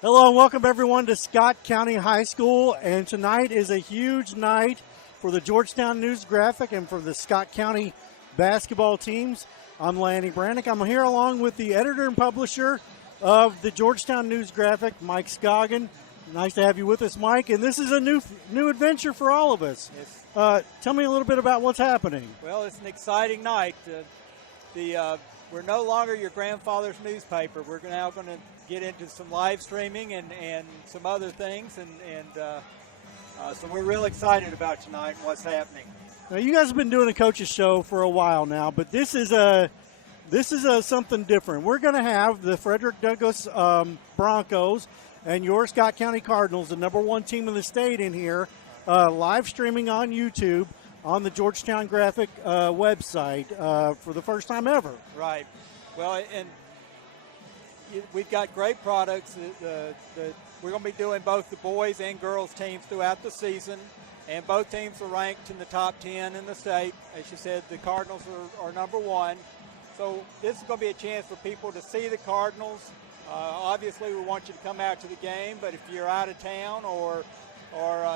Hello and welcome everyone to Scott County High School. And tonight is a huge night for the Georgetown News Graphic and for the Scott County basketball teams. I'm Lanny Brannick. I'm here along with the editor and publisher of the Georgetown News Graphic, Mike Scoggin. Nice to have you with us, Mike. And this is a new adventure for all of us. Tell me a little bit about what's happening. Well, it's an exciting night. We're no longer your grandfather's newspaper. We're now going to get into some live streaming and some other things, so we're real excited about tonight and what's happening. Now, you guys have been doing a coach's show for a while now, but this is something different. We're going to have the Frederick Douglass Broncos and your Scott County Cardinals, the number one team in the state, in here, live streaming on YouTube on the Georgetown Graphic website for the first time ever. Right. Well, and we've got great products. We're going to be doing both the boys and girls teams throughout the season, and both teams are ranked in the top 10 in the state. As you said, the Cardinals are number one. So this is going to be a chance for people to see the Cardinals. Obviously, we want you to come out to the game, but if you're out of town or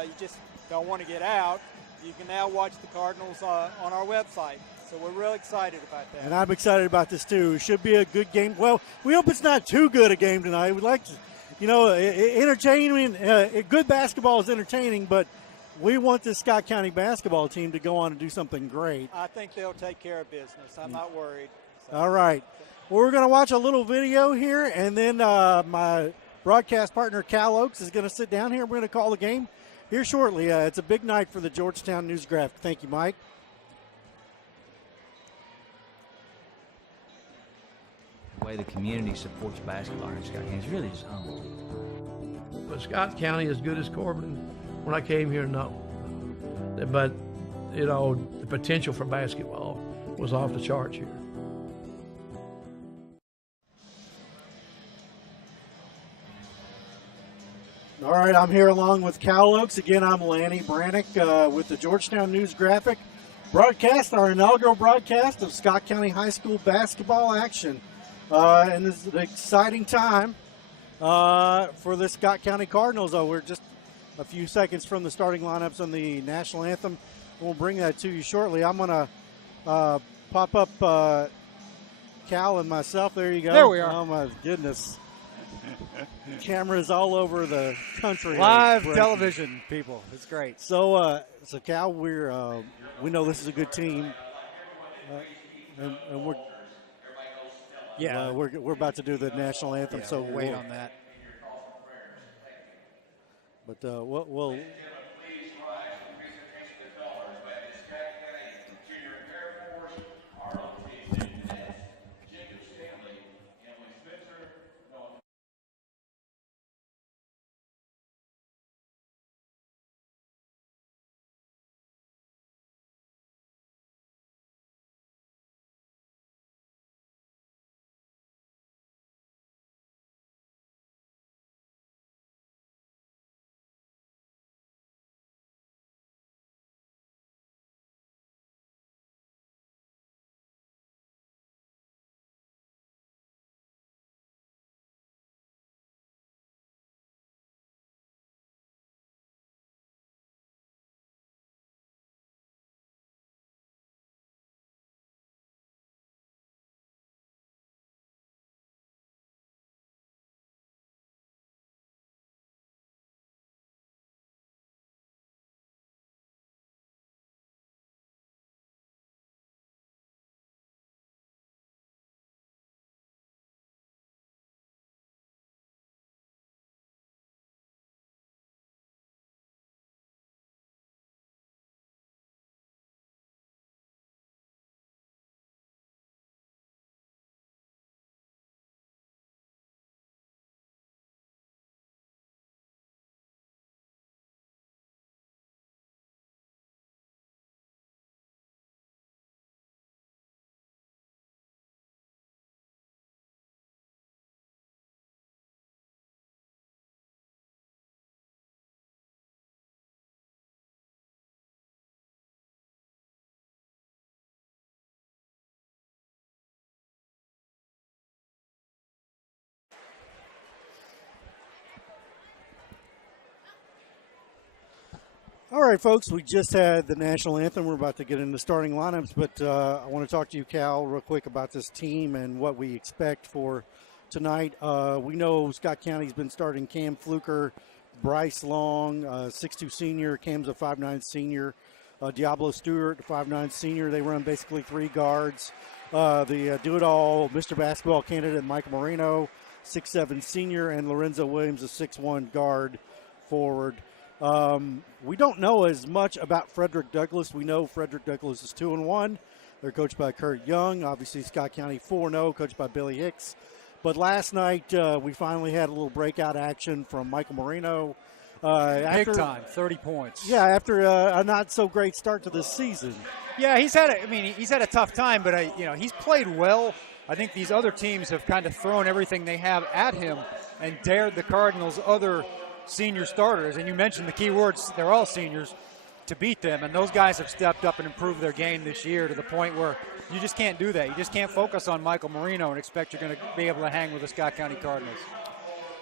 you just don't want to get out, you can now watch the Cardinals on our website. So we're real excited about that. And I'm excited about this, too. It should be a good game. Well, we hope it's not too good a game tonight. We'd like to, entertaining. Good basketball is entertaining, but we want this Scott County basketball team to go on and do something great. I think they'll take care of business. I'm not worried. So. All right. Well, we're going to watch a little video here, and then my broadcast partner, Cal Oaks, is going to sit down here. We're going to call the game here shortly. It's a big night for the Georgetown News Graphic. Thank you, Mike. The way the community supports basketball in Scott County is really just unbelievable. But Scott County, as good as Corbin, when I came here, no. But, the potential for basketball was off the charts here. All right, I'm here along with Cal Oaks. Again, I'm Lanny Brannick with the Georgetown News Graphic broadcast, our inaugural broadcast of Scott County High School basketball action. And this is an exciting time for the Scott County Cardinals. We're just a few seconds from the starting lineups on the national anthem. We'll bring that to you shortly. I'm going to pop up Cal and myself. There you go. There we are. Oh, my goodness. Cameras all over the country. Live television, people. It's great. So Cal, we know this is a good team, and we're about to do the national anthem. Yeah, so we'll wait on that. But we'll right, folks, we just had the national anthem. We're about to get into starting lineups, but I want to talk to you, Cal, real quick about this team and what we expect for tonight. We know Scott County's been starting Cam Fluker, Bryce Long, 6'2 senior. Cam's a 5'9 senior. Diablo Stewart, 5'9 senior. They run basically three guards. The do-it-all Mr. Basketball candidate, Mike Moreno, 6'7 senior, and Lorenzo Williams, a 6'1 guard forward. We don't know as much about Frederick Douglass. We know Frederick Douglass is 2-1. They're coached by Kurt Young. Obviously, Scott County 4-0, coached by Billy Hicks. But last night, we finally had a little breakout action from Michael Moreno. Big time, 30 points. Yeah, after a not so great start to this season. Yeah, he's had a tough time, but he's played well. I think these other teams have kind of thrown everything they have at him and dared the Cardinals' other senior starters. And you mentioned the key words, they're all seniors, to beat them. And those guys have stepped up and improved their game this year to the point where you just can't do that. You just can't focus on Michael Moreno and expect you're going to be able to hang with the Scott County Cardinals.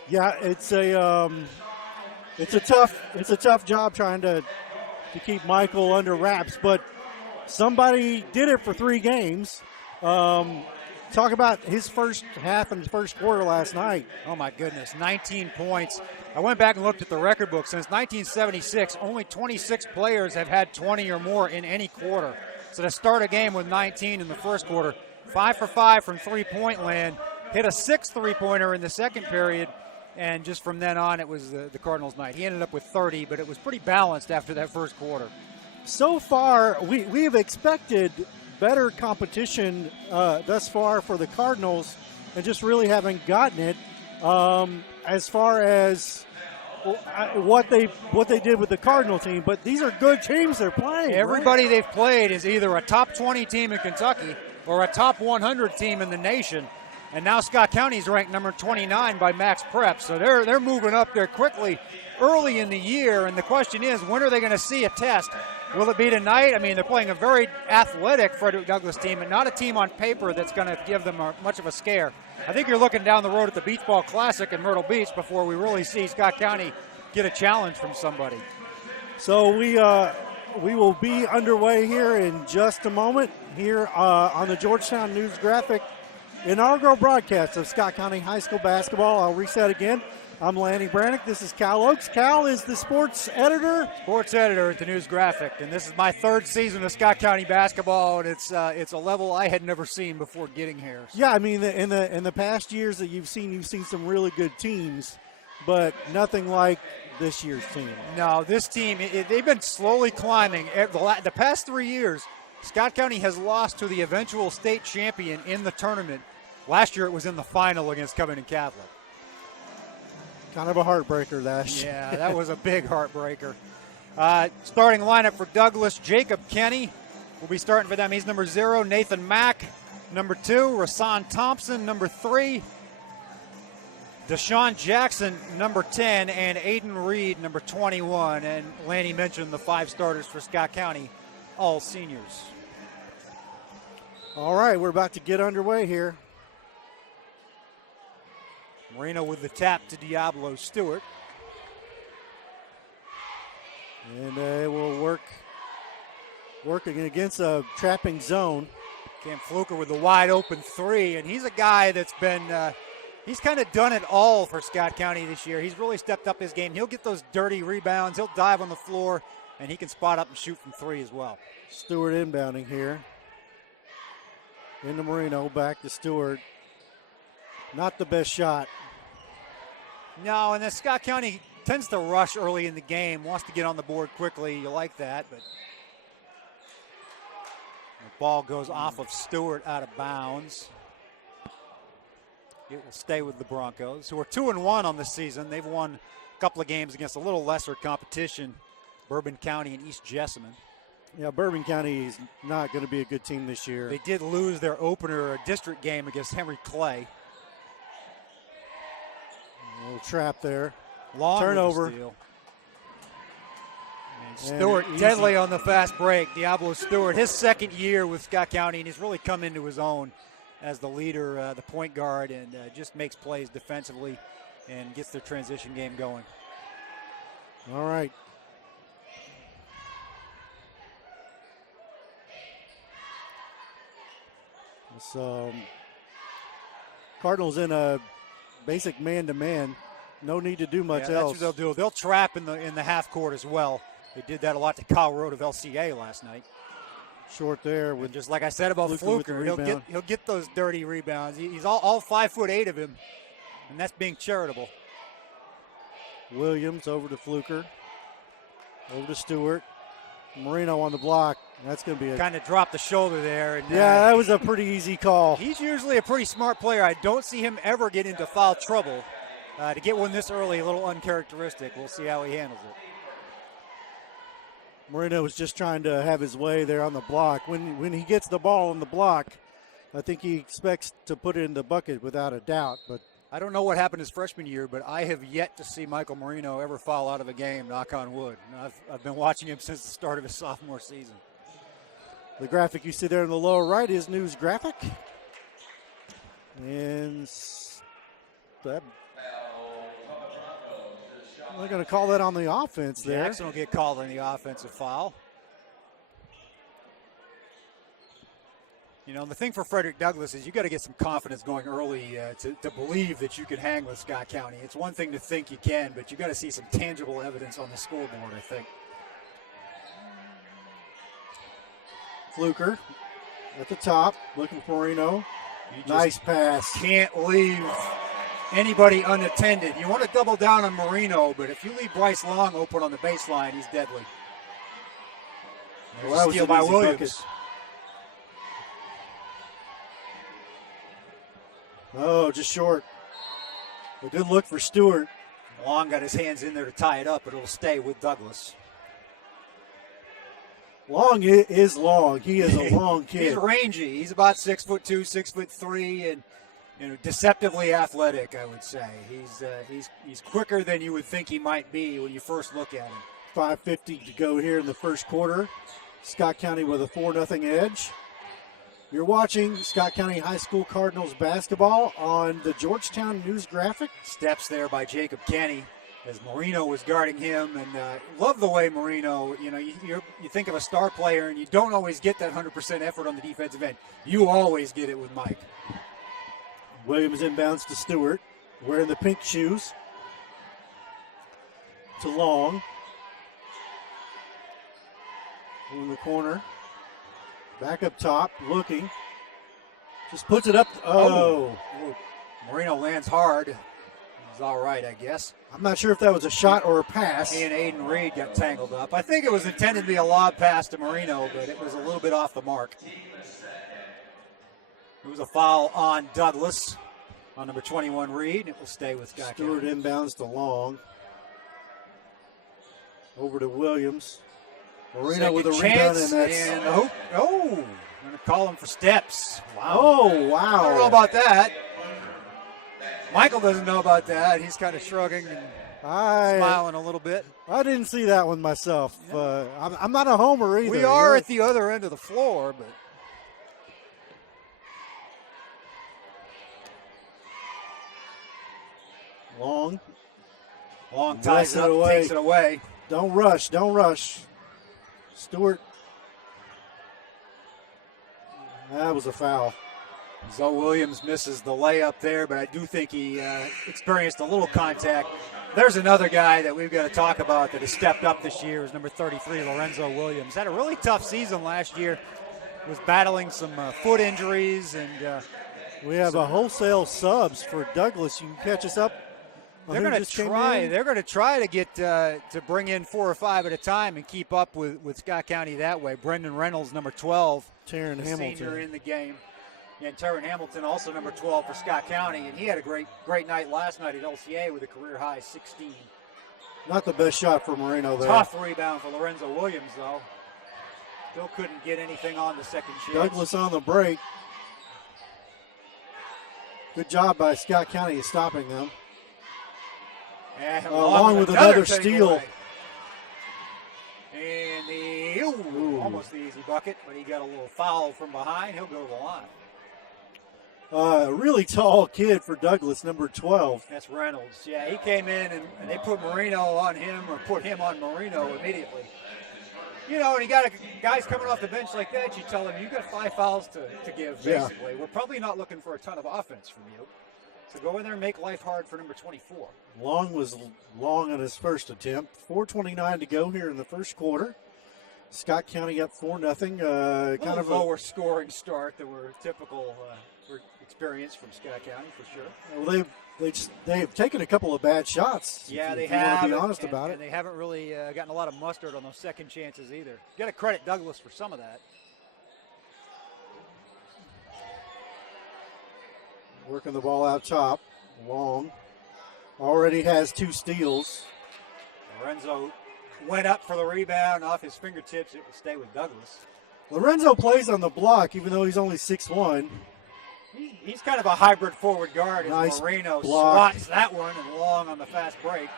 Yeah, it's a tough job trying to keep Michael under wraps, but somebody did it for 3 games. Talk about his first half and his first quarter last night. Oh, my goodness, 19 points. I went back and looked at the record book. Since 1976, only 26 players have had 20 or more in any quarter. So to start a game with 19 in the first quarter, 5 for 5 from three-point land, hit a 6th three-pointer in the second period, and just from then on, it was the Cardinals' night. He ended up with 30, but it was pretty balanced after that first quarter. So far, we have expected better competition thus far for the Cardinals and just really haven't gotten it as far as what they did with the Cardinal team. But these are good teams they're playing. Everybody right? they've played is either a top 20 team in Kentucky or a top 100 team in the nation. And now Scott County's ranked number 29 by Max Prep. So they're moving up there quickly early in the year. And the question is, when are they going to see a test? Will it be tonight? I mean, they're playing a very athletic Frederick Douglass team and not a team on paper that's going to give them much of a scare. I think you're looking down the road at the Beach Ball Classic in Myrtle Beach before we really see Scott County get a challenge from somebody. So we will be underway here in just a moment here on the Georgetown News Graphic inaugural broadcast of Scott County High School basketball. I'll reset again. I'm Lanny Brannick. This is Cal Oakes. Cal is the sports editor. Sports editor at the News Graphic, and this is my 3rd season of Scott County basketball, and it's a level I had never seen before getting here. So. Yeah, I mean, in the past years that you've seen some really good teams, but nothing like this year's team. No, this team, they've been slowly climbing. The past 3 years, Scott County has lost to the eventual state champion in the tournament. Last year it was in the final against Covington Catholic. Kind of a heartbreaker, that. Yeah, that was a big heartbreaker. Starting lineup for Douglas, Jacob Kenny will be starting for them. He's number 0. Nathan Mack, number 2. Rasan Thompson, number 3. Deshaun Jackson, number 10. And Aiden Reed, number 21. And Lanny mentioned the 5 starters for Scott County, all seniors. All right, we're about to get underway here. Moreno with the tap to Diablo Stewart. And they will working against a trapping zone. Cam Fluker with the wide open 3, and he's a guy that's been he's kind of done it all for Scott County this year. He's really stepped up his game. He'll get those dirty rebounds. He'll dive on the floor, and he can spot up and shoot from 3 as well. Stewart inbounding here. Into Moreno, back to Stewart. Not the best shot. No, and then Scott County tends to rush early in the game, wants to get on the board quickly. You like that, but the ball goes off of Stewart out of bounds. It will stay with the Broncos, who are 2-1 on this season. They've won a couple of games against a little lesser competition, Bourbon County and East Jessamine. Yeah, Bourbon County is not going to be a good team this year. They did lose their opener, a district game against Henry Clay. A little trap there. Long turnover. And Stewart deadly on the fast break. Diablo Stewart, his 2nd year with Scott County, and he's really come into his own as the leader, the point guard, and just makes plays defensively and gets their transition game going. All right. So Cardinals in a basic man-to-man. No need to do much That's else. what they'll do. They'll trap in the half court as well. They did that a lot to Kyle Road of LCA last night. Short there with And just like I said about Fluker with the Fluker, he'll get those dirty rebounds. He's all 5'8" of him, and that's being charitable. Williams over to Fluker. Over to Stewart. Marino on the block. That's going to be a Kind of dropped the shoulder there. And, yeah, that was a pretty easy call. He's usually a pretty smart player. I don't see him ever get into foul trouble. To get one this early, a little uncharacteristic. We'll see how he handles it. Marino was just trying to have his way there on the block. When he gets the ball on the block, I think he expects to put it in the bucket without a doubt. But I don't know what happened his freshman year, but I have yet to see Michael Marino ever foul out of a game, knock on wood. And I've been watching him since the start of his sophomore season. the graphic you see there in the lower right is news graphic. And that, they're going to call that on the offense there. Jackson will get called on the offensive foul. You know, the thing for Frederick Douglass is you got to get some confidence going early to believe that you can hang with Scott County. It's one thing to think you can, but you got to see some tangible evidence on the scoreboard, I think. Fluker at the top, looking for Marino. Nice pass. Can't leave anybody unattended. You want to double down on Marino, but if you leave Bryce Long open on the baseline, he's deadly. Well, that was steal an by easy Williams. bucket. Oh, just short. A good look for Stewart. Long got his hands in there to tie it up, but it'll stay with Douglas. Long is long. He is a long kid. He's rangy. He's about 6'2", 6'3", and deceptively athletic, I would say. He's quicker than you would think he might be when you first look at him. 5:50 to go here in the first quarter. Scott County with a 4-0 edge. You're watching Scott County High School Cardinals basketball on the Georgetown News Graphic. Steps there by Jacob Kenny as Marino was guarding him, and love the way Marino, you think of a star player and you don't always get that 100% effort on the defensive end. You always get it with Mike. Williams inbounds to Stewart, wearing the pink shoes. To Long. In the corner. Back up top, looking. Just puts it up. Oh. Marino lands hard. He's all right, I guess. I'm not sure if that was a shot or a pass. He and Aiden Reed got tangled up. I think it was intended to be a lob pass to Marino, but it was a little bit off the mark. It was a foul on Douglas on number 21, Reed. It will stay with Scott Stewart County. inbounds to Long. Over to Williams. Marino with a rebound, and that's... And the hoop. Oh, I'm going to call him for steps. Wow. Oh, wow. I don't know about that. Michael doesn't know about that. He's kind of shrugging and smiling a little bit. I didn't see that one myself. I'm not a homer either. We are at the other end of the floor, but... Long ties it up, takes it away. Don't rush. Stewart. That was a foul. Zoe Williams misses the layup there, but I do think he experienced a little contact. There's another guy that we've got to talk about that has stepped up this year is number 33, Lorenzo Williams. Had a really tough season last year. Was battling some foot injuries, and we have a wholesale subs for Douglas. You can catch us up. They're going to try. They're going to try to get to bring in 4 or 5 at a time and keep up with Scott County that way. Brendan Reynolds, number 12, Taryn Hamilton, senior in the game, and Taryn Hamilton, also number 12 for Scott County, and he had a great night last night at LCA with a career high 16. Not the best shot for Marino there. Tough rebound for Lorenzo Williams though. Still couldn't get anything on the second chance. Douglas on the break. Good job by Scott County stopping them. Along with another steal. And almost the easy bucket, but he got a little foul from behind. He'll go to the line. A really tall kid for Douglas, number 12. That's Reynolds. Yeah, he came in and they put Marino on him or put him on Marino immediately. You know, and you got guys coming off the bench like that, you tell them, you got 5 fouls to give, basically. We're probably not looking for a ton of offense from you. So go in there and make life hard for number 24. Long was long on his first attempt. 4:29 to go here in the first quarter. Scott County up 4-0. Kind of a lower scoring start than we're typical experience from Scott County, for sure. Well, they've taken a couple of bad shots. Yeah, they if you want have. to be honest about it. And they haven't really gotten a lot of mustard on those second chances either. Got to credit Douglas for some of that. Working the ball out top. Long already has 2 steals. Lorenzo went up for the rebound off his fingertips. It will stay with Douglas. Lorenzo plays on the block, even though he's only 6'1". He's kind of a hybrid forward guard. As Nice Moreno block. swats that one and Long on the fast break.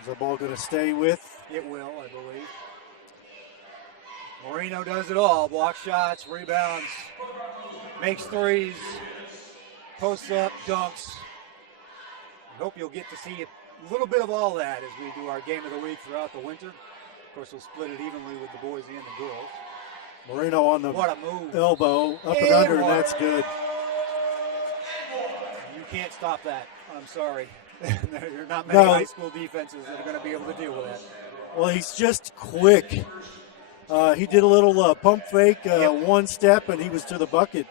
Is the ball going to stay with? It will, I believe. Moreno does it all. Block shots, rebounds, makes threes, posts up, dunks. I hope you'll get to see a little bit of all that as we do our game of the week throughout the winter. Of course, we'll split it evenly with the boys and the girls. Moreno on the What a move. elbow, up and under, and that's good. You can't stop that. I'm sorry. There are not many No. high school defenses that are going to be able to deal with that. Well, he's just quick. He did a little pump fake, one step, and he was to the bucket.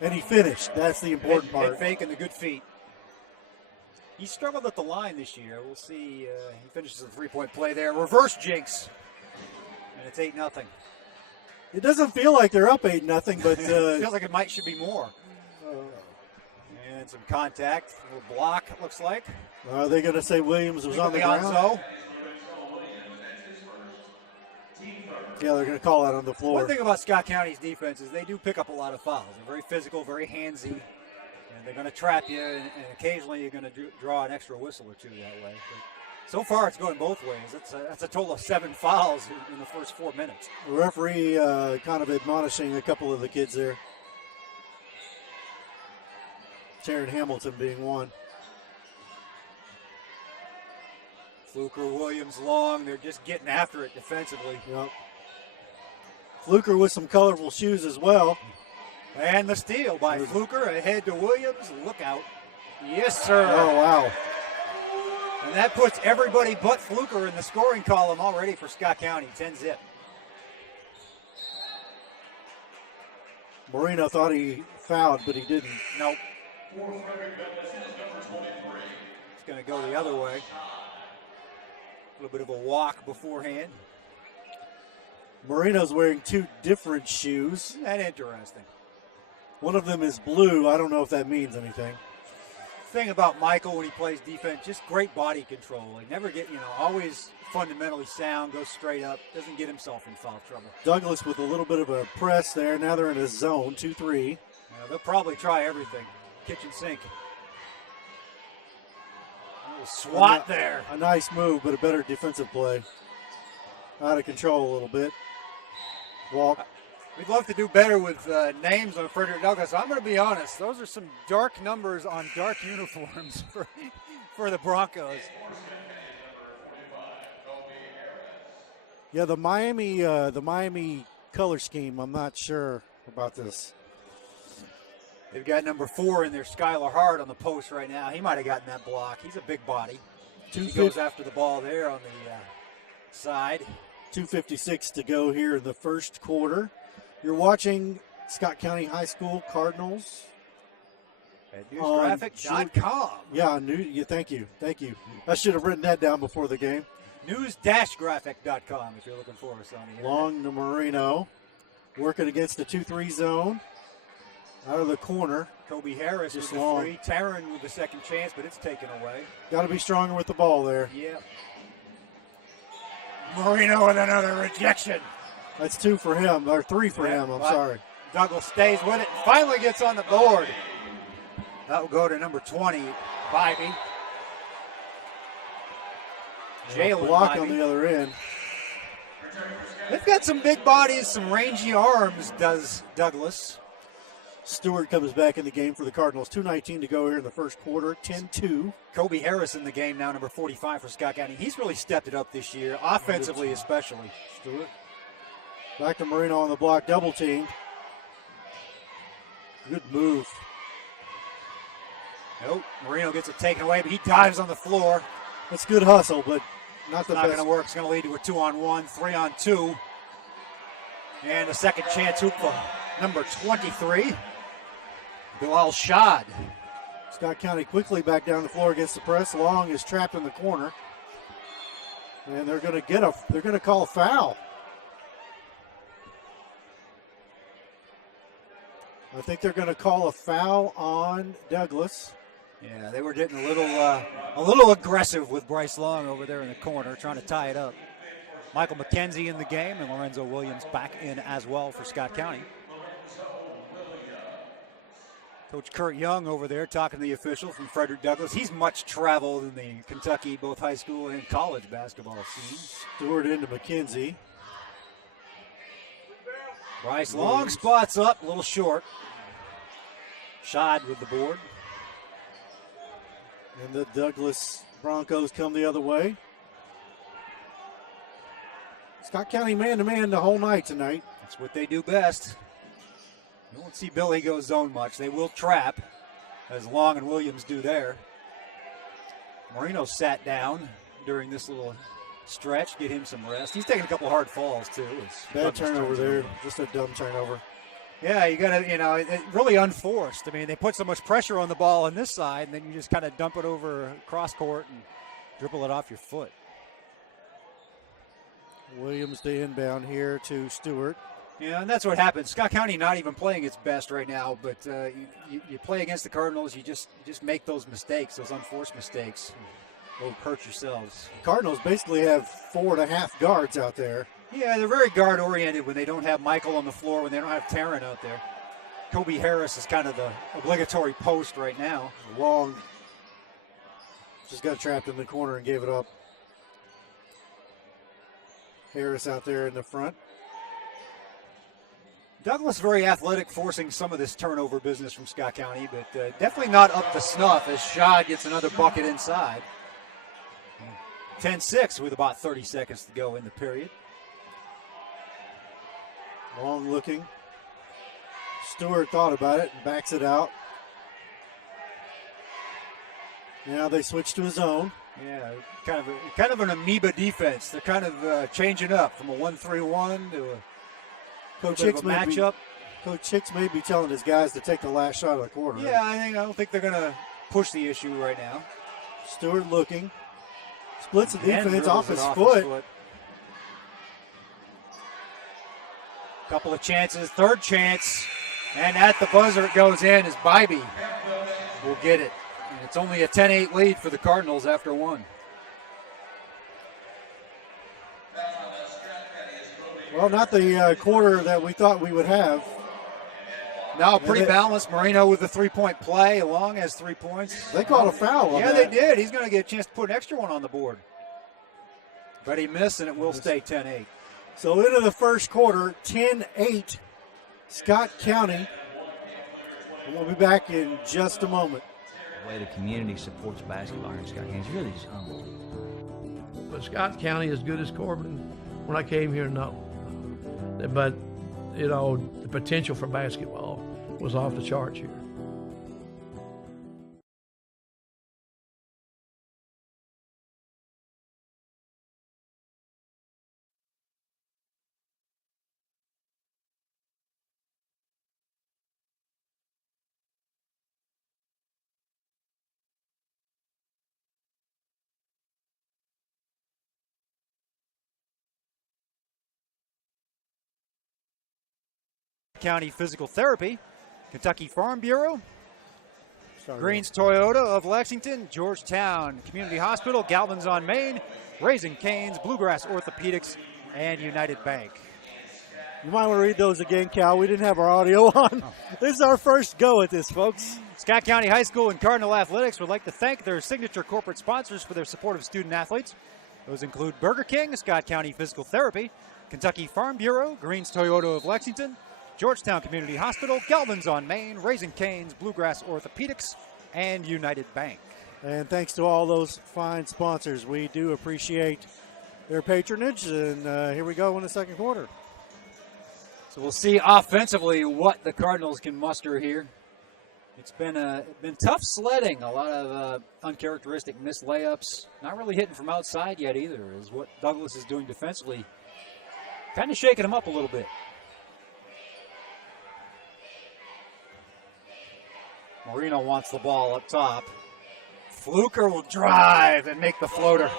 And he finished. That's the important part. Head fake and the good feet. He struggled at the line this year. We'll see. He finishes a three-point play there. Reverse jinx. And it's 8-0. It doesn't feel like they're up 8-0, but It feels like it should be more. And some contact. A little block, it looks like. are they going to say Williams was on the ground? Leonzo. Yeah, they're going to call that on the floor. One thing about Scott County's defense is they do pick up a lot of fouls. They're very physical, very handsy, and they're going to trap you, and occasionally you're going to draw an extra whistle or two that way. But so far, it's going both ways. That's a total of 7 fouls in the first 4 minutes. The referee kind of admonishing a couple of the kids there. Taryn Hamilton being one. Fluker, Williams, Long, they're just getting after it defensively. Yep. Fluker with some colorful shoes as well. And the steal by Fluker ahead to Williams. Look out. Yes, sir. Oh, wow. And that puts everybody but Fluker in the scoring column already for Scott County. 10-zip. Moreno thought he fouled, but he didn't. Nope. It's going to go the other way. A little bit of a walk beforehand. Moreno's wearing 2 different shoes. Isn't that interesting? One of them is blue. I don't know if that means anything. Thing about Michael when he plays defense, just great body control. He never always fundamentally sound, goes straight up, doesn't get himself in foul trouble. Douglas with a little bit of a press there. Now they're in a zone, 2-3. Yeah, they'll probably try everything. Kitchen sink. A little swat there. A nice move, but a better defensive play. Out of control a little bit. Walk. We'd love to do better with names on Frederick Douglas. I'm going to be honest. Those are some dark numbers on dark uniforms for the Broncos. Yeah, the Miami color scheme, I'm not sure about this. They've got number 4 in there, Skylar Hart, on the post right now. He might have gotten that block. He's a big body. He goes after the ball there on the side. 2:56 to go here in the first quarter. You're watching Scott County High School Cardinals. At newsgraphic.com. Yeah, thank you. I should have written that down before the game. News-graphic.com if you're looking for us on the internet. Long to Moreno. Working against the 2-3 zone. Out of the corner. Kobe Harris Just with the long. 3. Taryn with the second chance, but it's taken away. Got to be stronger with the ball there. Yeah. Moreno with another rejection. That's 2 for him, or 3 for him, I'm sorry. Douglas stays with it, finally gets on the board. That will go to number 20, Bybee. Jalen Block Bybee. on the other end. They've got some big bodies, some rangy arms, does Douglas. Stewart comes back in the game for the Cardinals. 2:19 to go here in the first quarter. 10-2. Kobe Harris in the game now, number 45 for Scott County. He's really stepped it up this year, offensively especially. Stewart. Back to Marino on the block, double teamed. Good move. Nope, Marino gets it taken away, but he dives on the floor. That's good hustle, but not the Not best. going to work. It's going to lead to a 2-on-1, 3-on-2. And a second chance hoop for number 23, Bilal Shad. Scott County quickly back down the floor against the press. Long is trapped in the corner. And they're going to call a foul. I think they're going to call a foul on Douglas. Yeah, they were getting a little aggressive with Bryce Long over there in the corner, trying to tie it up. Michael McKenzie in the game, and Lorenzo Williams back in as well for Scott County. Coach Kurt Young over there talking to the official from Frederick Douglass. He's much traveled in the Kentucky, both high school and college basketball scenes. Stewart into McKenzie. Bryce Long spots up, a little short. Shad with the board. And the Douglas Broncos come the other way. Scott County man-to-man the whole night tonight. That's what they do best. You won't see Billy go zone much. They will trap, as Long and Williams do there. Marino sat down during this little stretch, get him some rest. He's taking a couple hard falls, too. Bad turnover there, just a dumb turnover. Yeah, you got to, it really unforced. I mean, they put so much pressure on the ball on this side, and then you just kind of dump it over cross court and dribble it off your foot. Williams to inbound here to Stewart. Yeah, and that's what happens. Scott County not even playing its best right now, but you play against the Cardinals, you just make those mistakes, those unforced mistakes. Will hurt yourselves. Cardinals basically have 4.5 guards out there. Yeah, they're very guard-oriented when they don't have Michael on the floor, when they don't have Taryn out there. Kobe Harris is kind of the obligatory post right now. Long just got trapped in the corner and gave it up. Harris out there in the front. Douglas very athletic, forcing some of this turnover business from Scott County, but definitely not up to snuff as Shad gets another bucket inside. 10-6 with about 30 seconds to go in the period. Long looking. Stewart thought about it and backs it out. Now they switch to his own. Yeah, kind of an amoeba defense. They're kind of changing up from a 1-3-1 to a Coach Hicks matchup. Coach Hicks may be telling his guys to take the last shot of the quarter. Yeah, I don't think they're going to push the issue right now. Stewart looking. Splits the defense off his foot. Couple of chances, third chance, and at the buzzer it goes in as Bybee will get it. And it's only a 10-8 lead for the Cardinals after one. Well, not the quarter that we thought we would have. No, pretty balanced. Marino with the three-point play. Long has 3 points. They called a foul on that. Yeah, they did. He's going to get a chance to put an extra one on the board. But he missed, and it will stay 10-8. So into the first quarter, 10-8, Scott County. And we'll be back in just a moment. The way the community supports basketball here in Scott County is really just unbelievable. But Scott County as good as Corbin when I came here, no. But, the potential for basketball was off the charts here. County Physical Therapy, Kentucky Farm Bureau, Greens Toyota of Lexington, Georgetown Community Hospital, Galvin's on Main, Raising Cane's, Bluegrass Orthopedics, and United Bank. You might want to read those again, Cal. We didn't have our audio on. This is our first go at this, folks. Scott County High School and Cardinal Athletics would like to thank their signature corporate sponsors for their support of student athletes. Those include Burger King, Scott County Physical Therapy, Kentucky Farm Bureau, Greens Toyota of Lexington, Georgetown Community Hospital, Galvin's on Main, Raising Cane's, Bluegrass Orthopedics, and United Bank. And thanks to all those fine sponsors. We do appreciate their patronage. And here we go in the second quarter. So we'll see offensively what the Cardinals can muster here. It's been tough sledding. A lot of uncharacteristic missed layups. Not really hitting from outside yet either, is what Douglas is doing defensively. Kind of shaking him up a little bit. Marino wants the ball up top. Fluker will drive and make the floater.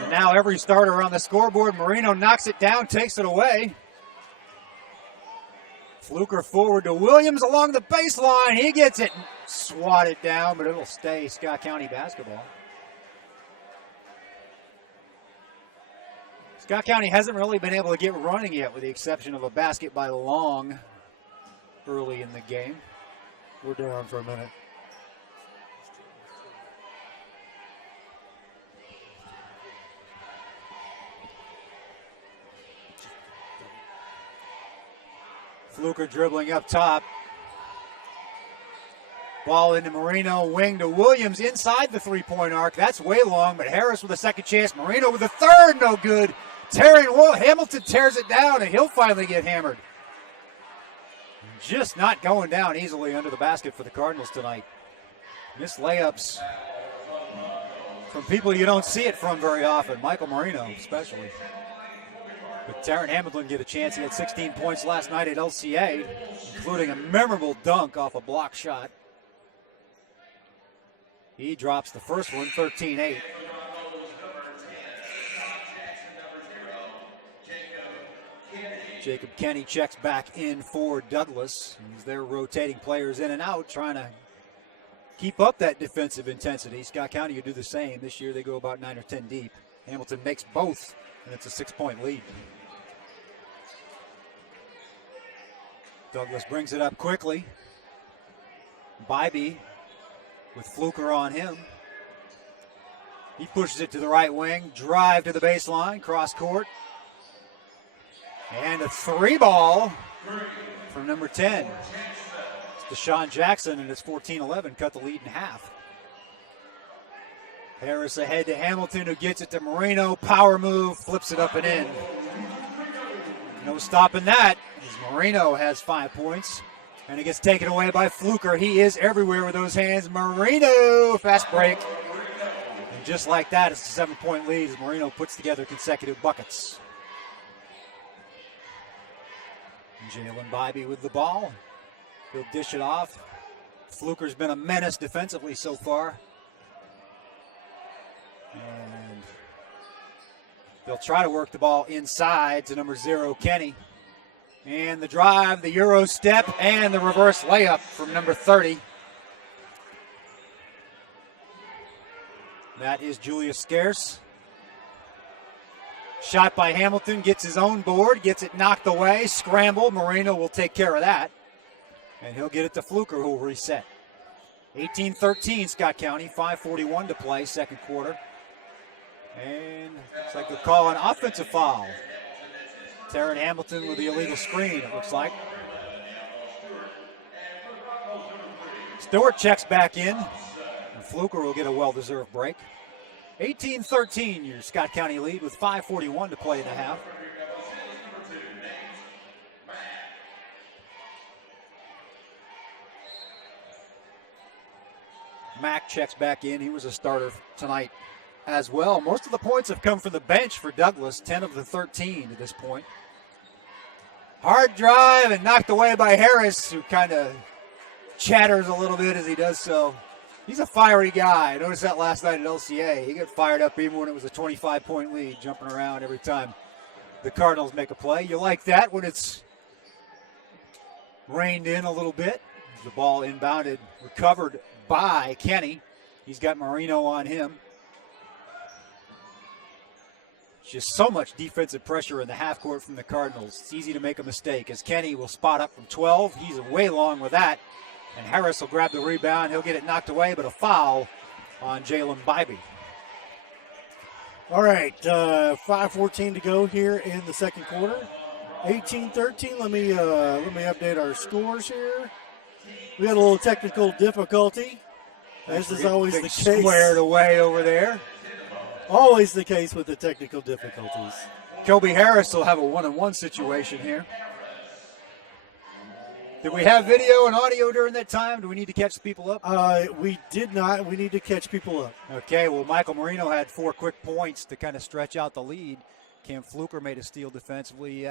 And now every starter on the scoreboard. Marino knocks it down, takes it away. Fluker forward to Williams along the baseline. He gets it swatted down, but it'll stay Scott County basketball. Scott County hasn't really been able to get running yet, with the exception of a basket by Long early in the game. We're down for a minute. Fluker dribbling up top. Ball into Marino, wing to Williams inside the three-point arc. That's way long, but Harris with a second chance. Marino with a third, no good. Hamilton tears it down, and he'll finally get hammered. Just not going down easily under the basket for the Cardinals tonight. Missed layups from people you don't see it from very often, Michael Marino especially. But Taryn Hamilton get a chance. He had 16 points last night at LCA, including a memorable dunk off a block shot. He drops the first one, 13-8. Jacob Kenny checks back in for Douglas. They're rotating players in and out, trying to keep up that defensive intensity. Scott County will do the same. This year they go about 9 or 10 deep. Hamilton makes both, and it's a 6-point lead. Douglas brings it up quickly. Bybee with Fluker on him. He pushes it to the right wing. Drive to the baseline, cross court. And a three ball from number 10. It's Deshaun Jackson, and it's 14-11. Cut the lead in half. Harris ahead to Hamilton, who gets it to Marino. Power move, flips it up and in. No stopping that, as Marino has 5 points. And it gets taken away by Fluker. He is everywhere with those hands. Marino, fast break. And just like that, it's a 7-point lead as Marino puts together consecutive buckets. Jalen Bybee with the ball. He'll dish it off. Fluker's been a menace defensively so far. And they'll try to work the ball inside to number 0, Kenny. And the drive, the Euro step, and the reverse layup from number 30. That is Julius Scarce. Shot by Hamilton, gets his own board, gets it knocked away, scramble. Marino will take care of that. And he'll get it to Fluker, who will reset. 18-13, Scott County, 5:41 to play, second quarter. And looks like they'll call an offensive foul. Taryn Hamilton with the illegal screen, it looks like. Stewart checks back in, and Fluker will get a well-deserved break. 18-13, your Scott County lead with 5:41 to play in the half. Mack checks back in. He was a starter tonight as well. Most of the points have come from the bench for Douglas, 10 of the 13 at this point. Hard drive and knocked away by Harris, who kind of chatters a little bit as he does so. He's a fiery guy. I noticed that last night at LCA. He got fired up even when it was a 25-point lead, jumping around every time the Cardinals make a play. You like that when it's reined in a little bit. The ball inbounded, recovered by Kenny. He's got Marino on him. Just so much defensive pressure in the half court from the Cardinals. It's easy to make a mistake as Kenny will spot up from 12. He's way long with that. And Harris will grab the rebound. He'll get it knocked away, but a foul on Jalen Bybee. All right, 5:14 to go here in the second quarter. 18-13. Let me update our scores here. We had a little technical difficulty. This is always the case. Squared away over there. Always the case with the technical difficulties. Kobe Harris will have a 1-on-1 situation here. Did we have video and audio during that time? Do we need to catch the people up? We did not. We need to catch people up. Okay, well, Michael Marino had 4 quick points to kind of stretch out the lead. Cam Fluker made a steal defensively.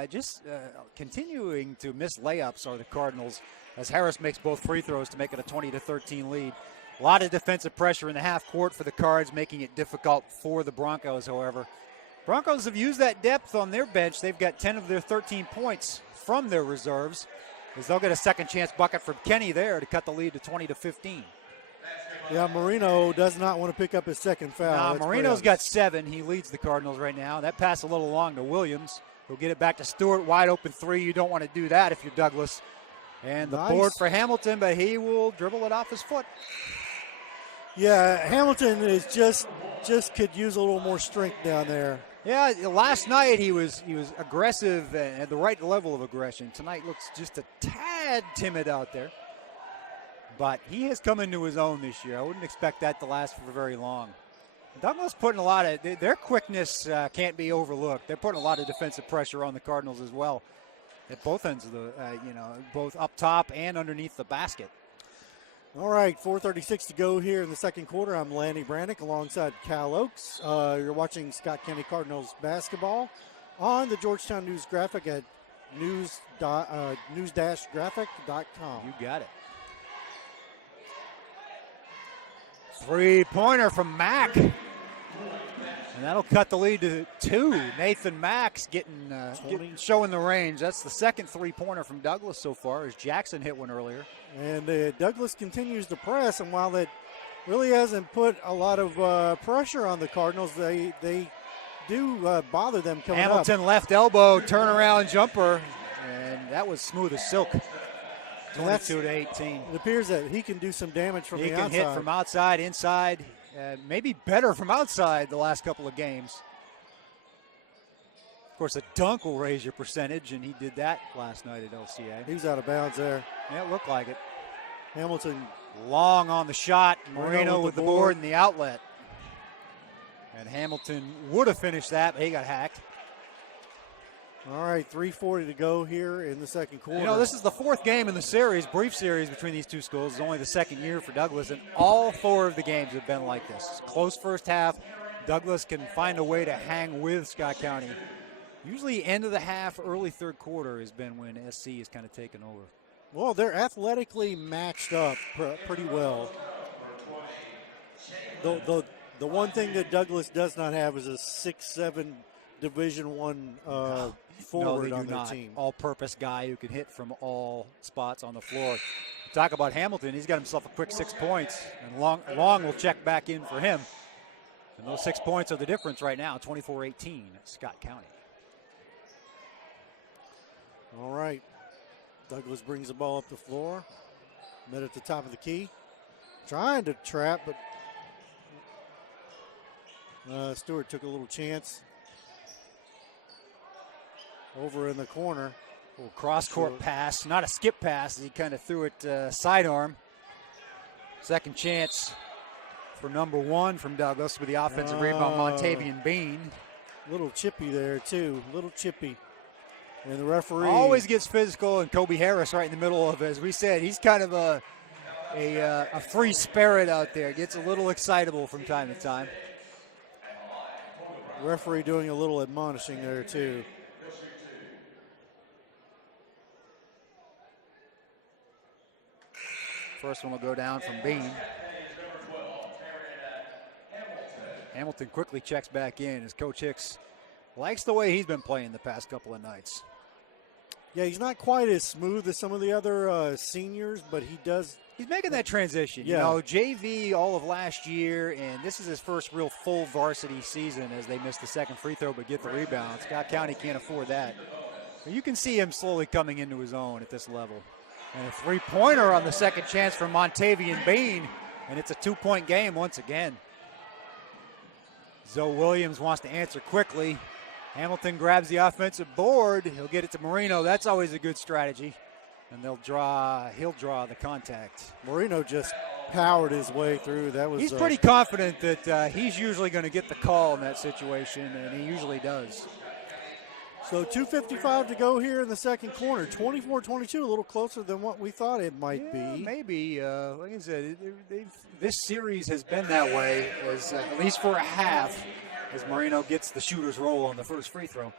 Continuing to miss layups are the Cardinals as Harris makes both free throws to make it a 20-13 lead. A lot of defensive pressure in the half court for the Cards, making it difficult for the Broncos, however. Broncos have used that depth on their bench. They've got 10 of their 13 points from their reserves, as they'll get a second chance bucket from Kenny there to cut the lead to 20-15. Yeah, Marino does not want to pick up his second foul. Marino's got 7. He leads the Cardinals right now. That pass a little long to Williams. He'll get it back to Stewart. Wide open 3. You don't want to do that if you're Douglas. And the board for Hamilton, but he will dribble it off his foot. Yeah, Hamilton is just could use a little more strength down there. Yeah, last night he was aggressive and had the right level of aggression. Tonight looks just a tad timid out there. But he has come into his own this year. I wouldn't expect that to last for very long. Douglas putting a lot of their quickness can't be overlooked. They're putting a lot of defensive pressure on the Cardinals as well, at both ends of the both up top and underneath the basket. All right, 4:36 to go here in the second quarter. I'm Lanny Brannick alongside Cal Oaks. You're watching Scott County Cardinals basketball on the Georgetown News Graphic at news-graphic.com. You got it. 3-pointer from Mack. And that'll cut the lead to 2. Nathan Mack's showing the range. That's the second 3-pointer from Douglas so far, as Jackson hit one earlier. And Douglas continues to press, and while that really hasn't put a lot of pressure on the Cardinals, they do bother them coming Hamilton left elbow, turnaround jumper, and that was smooth as silk. 22-18. It appears that he can do some damage from the outside. He can hit from outside, inside, maybe better from outside the last couple of games. Of course, a dunk will raise your percentage, and he did that last night at LCA. He was out of bounds there. Yeah, it looked like it. Hamilton long on the shot. Marino with the board and the outlet. And Hamilton would have finished that, but he got hacked. All right, 3:40 to go here in the second quarter. You know, this is the 4th game in the series, brief series between these two schools. It's only the 2nd year for Douglas, and all 4 of the games have been like this. Close first half. Douglas can find a way to hang with Scott County. Usually end of the half, early third quarter has been when SC has kind of taken over. Well, they're athletically matched up pretty well. The one thing that Douglas does not have is a 6'7" Division I forward on their team. All-purpose guy who can hit from all spots on the floor. Talk about Hamilton. He's got himself a quick 6 points, and Long will check back in for him. And those 6 points are the difference right now, 24-18 at Scott County. All right. Douglas brings the ball up the floor. Met at the top of the key. Trying to trap, but Stewart took a little chance. Over in the corner. A little cross-court pass, not a skip pass. He kind of threw it sidearm. Second chance for number 1 from Douglas with the offensive rebound, Montavian Bean. Little chippy there, too. Little chippy. And the referee always gets physical, and Kobe Harris right in the middle of it. As we said, he's kind of a free spirit out there. Gets a little excitable from time to time. Referee doing a little admonishing there, too. First one will go down from Bean. Hamilton quickly checks back in as Coach Hicks likes the way he's been playing the past couple of nights. Yeah, he's not quite as smooth as some of the other seniors, but he's making that transition. Yeah. You know, JV all of last year, and this is his first real full varsity season as they missed the second free throw but get the rebound. Scott County can't afford that. But you can see him slowly coming into his own at this level. And a 3-pointer on the second chance from Montavian Bean, and it's a 2-point game once again. Zoe Williams wants to answer quickly. Hamilton grabs the offensive board. He'll get it to Marino. That's always a good strategy. And he'll draw the contact. Marino just powered his way through. That was He's pretty confident that he's usually going to get the call in that situation, and he usually does. So 2:55 to go here in the second quarter. 24-22, a little closer than what we thought it might be. Maybe. Like I said, This series has been that way, at least for a half, as Marino gets the shooter's roll on the first free throw.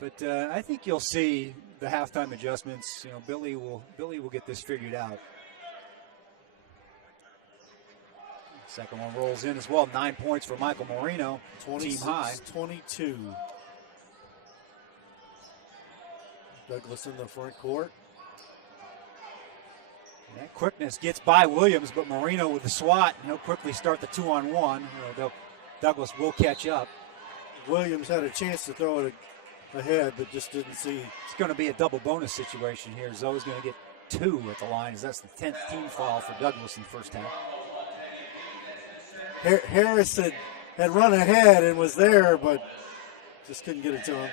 But I think you'll see the halftime adjustments. Billy will get this figured out. Second one rolls in as well. 9 points for Michael Marino, team high. 22. Douglas in the front court. And that quickness gets by Williams, but Marino with the swat, and he'll quickly start the 2-on-1. Douglas will catch up. Williams had a chance to throw it ahead, but just didn't see. It's going to be a double bonus situation here. Zoe's going to get 2 at the line, as that's the 10th team foul for Douglas in the first half. Harris had run ahead and was there, but just couldn't get it to him.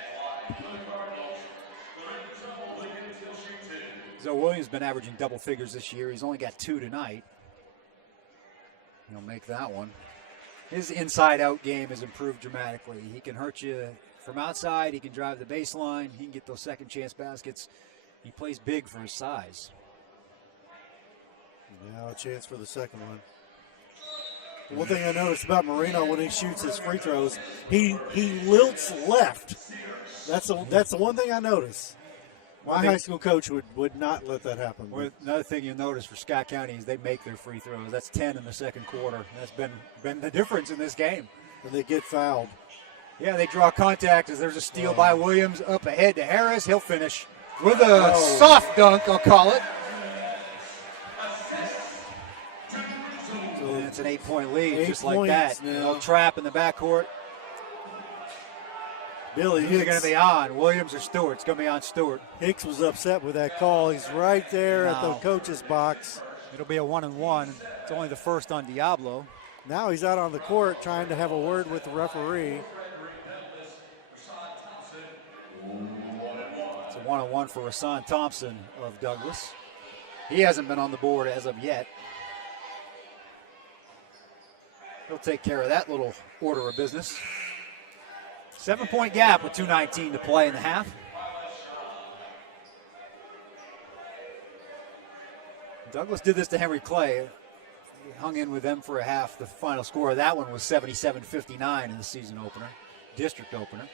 Zoe Williams has been averaging double figures this year. He's only got 2 tonight. He'll make that one. His inside-out game has improved dramatically. He can hurt you from outside. He can drive the baseline. He can get those second-chance baskets. He plays big for his size. Now a chance for the second one. One thing I noticed about Marino when he shoots his free throws, he lilts left. That's the one thing I noticed. My high school coach would not let that happen. Well, another thing you'll notice for Scott County is they make their free throws. That's 10 in the second quarter. That's been the difference in this game. And they get fouled. Yeah, they draw contact as there's a steal by Williams up ahead to Harris. He'll finish with a soft dunk, I'll call it. So it's an 8-point lead, just like that. No trap in the backcourt. Billy Who's going to be on? Williams or Stewart? It's going to be on Stewart. Hicks was upset with that call. He's right there at the coach's box. It'll be a 1-and-1. It's only the first on Diablo. Now he's out on the court trying to have a word with the referee. It's a 1-on-1 for Rasan Thompson of Douglas. He hasn't been on the board as of yet. He'll take care of that little order of business. 7-point gap with 2:19 to play in the half. Douglas did this to Henry Clay. He hung in with them for a half. The final score of that one was 77-59 in the season opener, district opener.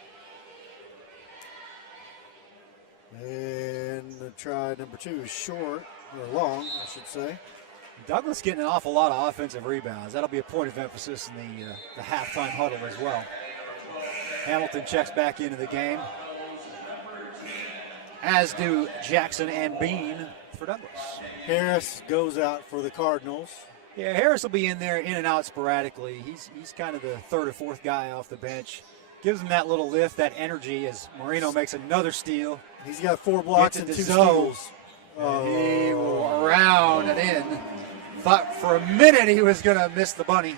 And the try number 2 is short, or long, I should say. Douglas getting an awful lot of offensive rebounds. That'll be a point of emphasis in the halftime huddle as well. Hamilton checks back into the game, as do Jackson and Bean for Douglas. Harris goes out for the Cardinals. Yeah, Harris will be in there in and out sporadically. He's kind of the third or fourth guy off the bench. Gives him that little lift, that energy as Marino makes another steal. He's got 4 blocks and 2 steals. He will round it in. Thought for a minute he was going to miss the bunny.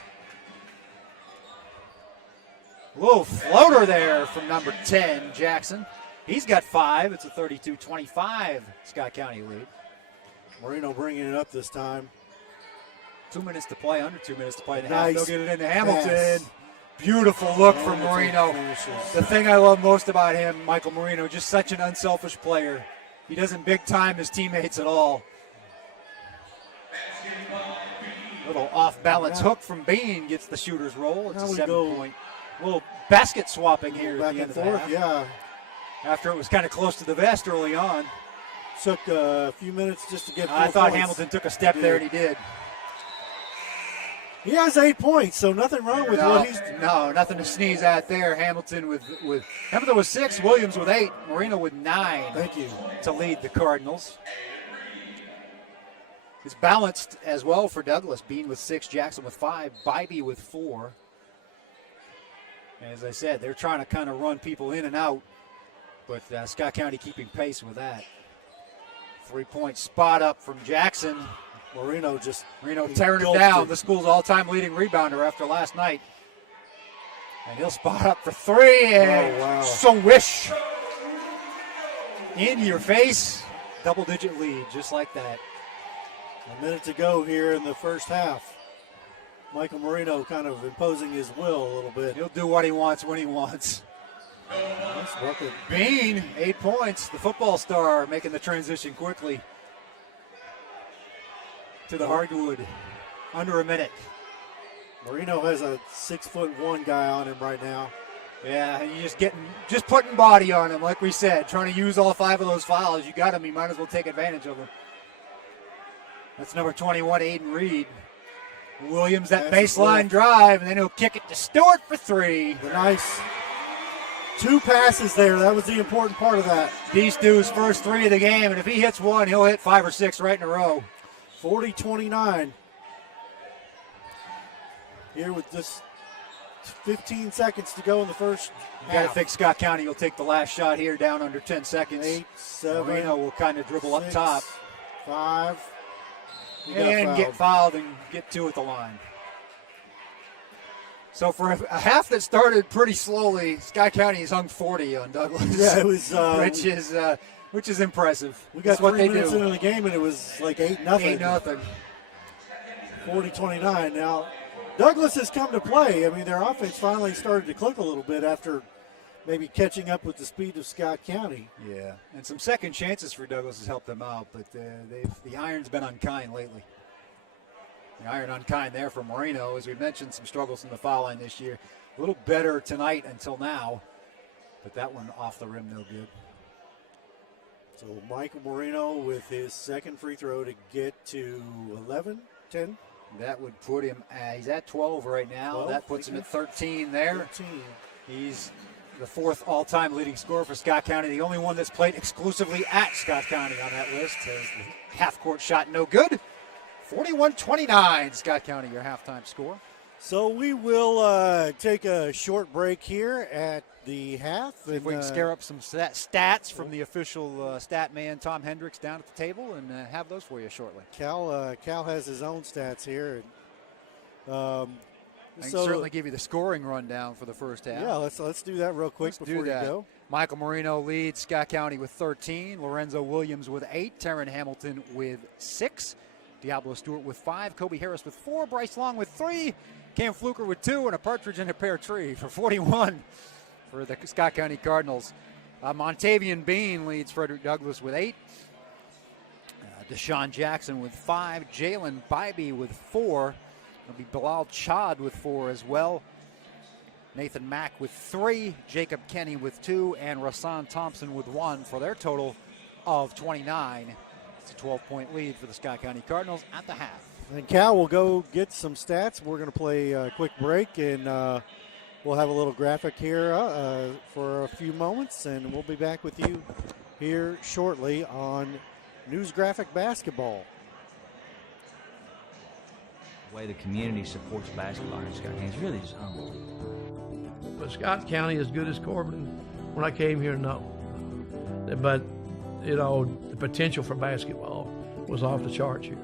Little floater there from number 10, Jackson. He's got 5. It's a 32-25 Scott County lead. Marino bringing it up this time. 2 minutes to play, under 2 minutes to play in the Nice half. They'll get it into Hamilton. pass. Beautiful look from Marino. Finishes. The thing I love most about him, Michael Marino, just such an unselfish player. He doesn't big time his teammates at all. Little off-balance hook from Bean gets the shooter's roll. It's a 7-point. Little basket swapping here back at the end and of the forth, half. yeah. After it was kind of close to the vest early on. Took a few minutes just to get 4 I thought points. Hamilton took a step there, and he did. He has 8 points, so nothing wrong with what he's doing. No, nothing to sneeze at there. Hamilton with 6, Williams with 8, Marino with 9. Thank you. To lead the Cardinals. It's balanced as well for Douglas. Bean with 6, Jackson with 5, Bybee with 4. As I said, they're trying to kind of run people in and out, but Scott County keeping pace with that. 3-point spot up from Jackson. Marino tearing it down. The school's all-time leading rebounder after last night. And he'll spot up for three and swish. In your face. Double-digit lead, just like that. A minute to go here in the first half. Michael Marino kind of imposing his will a little bit. He'll do what he wants when he wants. Nice work. Bean, 8 points. The football star making the transition quickly to the hardwood. Under a minute. Marino has a 6'1" guy on him right now. Yeah, and you just putting body on him, like we said, trying to use all 5 of those fouls. You got him, you might as well take advantage of him. That's number 21, Aiden Reed. Williams, that baseline drive, and then he'll kick it to Stewart for 3. Nice. 2 passes there. That was the important part of that. D-Stew's first 3 of the game, and if he hits one, he'll hit 5 or 6 right in a row. 40-29. Here with just 15 seconds to go in the first You got to think Scott County will take the last shot here down under 10 seconds. 8, 7. Marino will kind of dribble 6, up top. 5. And get fouled and get 2 at the line. So for a half that started pretty slowly, Scott County has hung 40 on Douglas. Yeah, it was which is impressive. We got That's what 3 they minutes do. into the game and it was like 8-0. 8-0. 40-29. Now, Douglas has come to play. I mean, their offense finally started to click a little bit after maybe catching up with the speed of Scott County. Yeah, and some second chances for Douglas has helped them out, but the iron's been unkind lately. The iron unkind there for Marino. As we mentioned, some struggles in the foul line this year. A little better tonight until now, but that one off the rim no good. So Michael Marino with his second free throw to get to 11, 10. That would put him, he's at 12 right now. 12, that puts him at 13 there. 13. He's the 4th all-time leading scorer for Scott County, the only one that's played exclusively at Scott County on that list. Has the half-court shot no good. 41-29, Scott County, your halftime score. So we will take a short break here at the half. See if we can scare up some stats from the official stat man, Tom Hendricks, down at the table, and have those for you shortly. Cal has his own stats here. I can certainly give you the scoring rundown for the first half. Yeah, let's do that real quick before you go. Michael Marino leads Scott County with 13. Lorenzo Williams with 8. Taryn Hamilton with 6. Diablo Stewart with 5. Kobe Harris with 4. Bryce Long with 3. Cam Fluker with 2. And a partridge in a pear tree for 41 for the Scott County Cardinals. Montavian Bean leads Frederick Douglass with 8. Deshaun Jackson with 5. Jalen Bybee with 4. It'll be Bilal Chad with 4 as well. Nathan Mack with 3. Jacob Kenny with 2. And Rasan Thompson with 1 for their total of 29. It's a 12-point lead for the Scott County Cardinals at the half. And Cal will go get some stats. We're going to play a quick break, and we'll have a little graphic here for a few moments, and we'll be back with you here shortly on News Graphic Basketball. The way the community supports basketball in Scott County is really just unbelievable. But Scott County as good as Corbin when I came here, no. But, you know, the potential for basketball was off the charts here.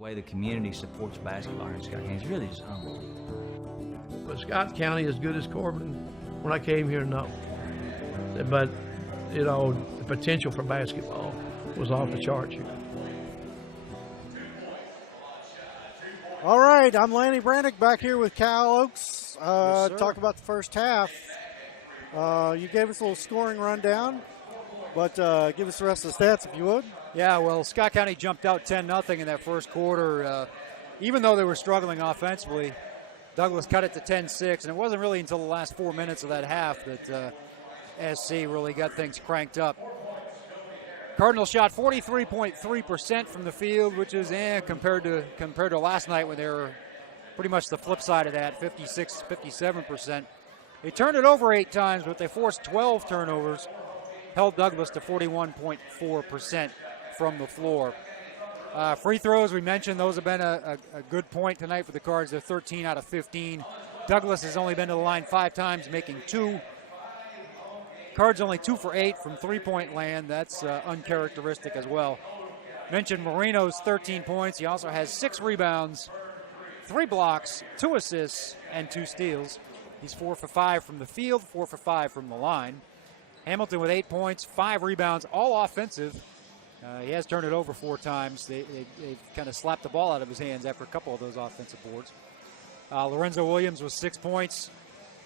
The way the community supports basketball here in Scott County is really just unbelievable. But Scott County, as good as Corbin, when I came here, no. But, you know, the potential for basketball was off the charts here. All right, I'm Lanny Brannick back here with Cal Oaks. Yes, Talk about the first half. You gave us a little scoring rundown, but give us the rest of the stats if you would. Yeah, well, Scott County jumped out 10-0 in that first quarter. Even though they were struggling offensively, Douglas cut it to 10-6, and it wasn't really until the last 4 minutes of that half that SC really got things cranked up. Cardinals shot 43.3% from the field, which is compared to last night when they were pretty much the flip side of that, 57%. They turned it over 8 times, but they forced 12 turnovers, held Douglas to 41.4% from the floor. Free throws, we mentioned, those have been a good point tonight for the Cards. They're 13 out of 15. Douglas has only been to the line 5 times, making 2. Cards only 2 for 8 from three-point land. That's uncharacteristic as well. Mentioned Marino's 13 points. He also has 6 rebounds, 3 blocks, 2 assists, and 2 steals. He's 4 for 5 from the field, 4 for 5 from the line. Hamilton with 8 points, 5 rebounds, all offensive. He has turned it over 4 times. They kind of slapped the ball out of his hands after a couple of those offensive boards. Lorenzo Williams with 6 points.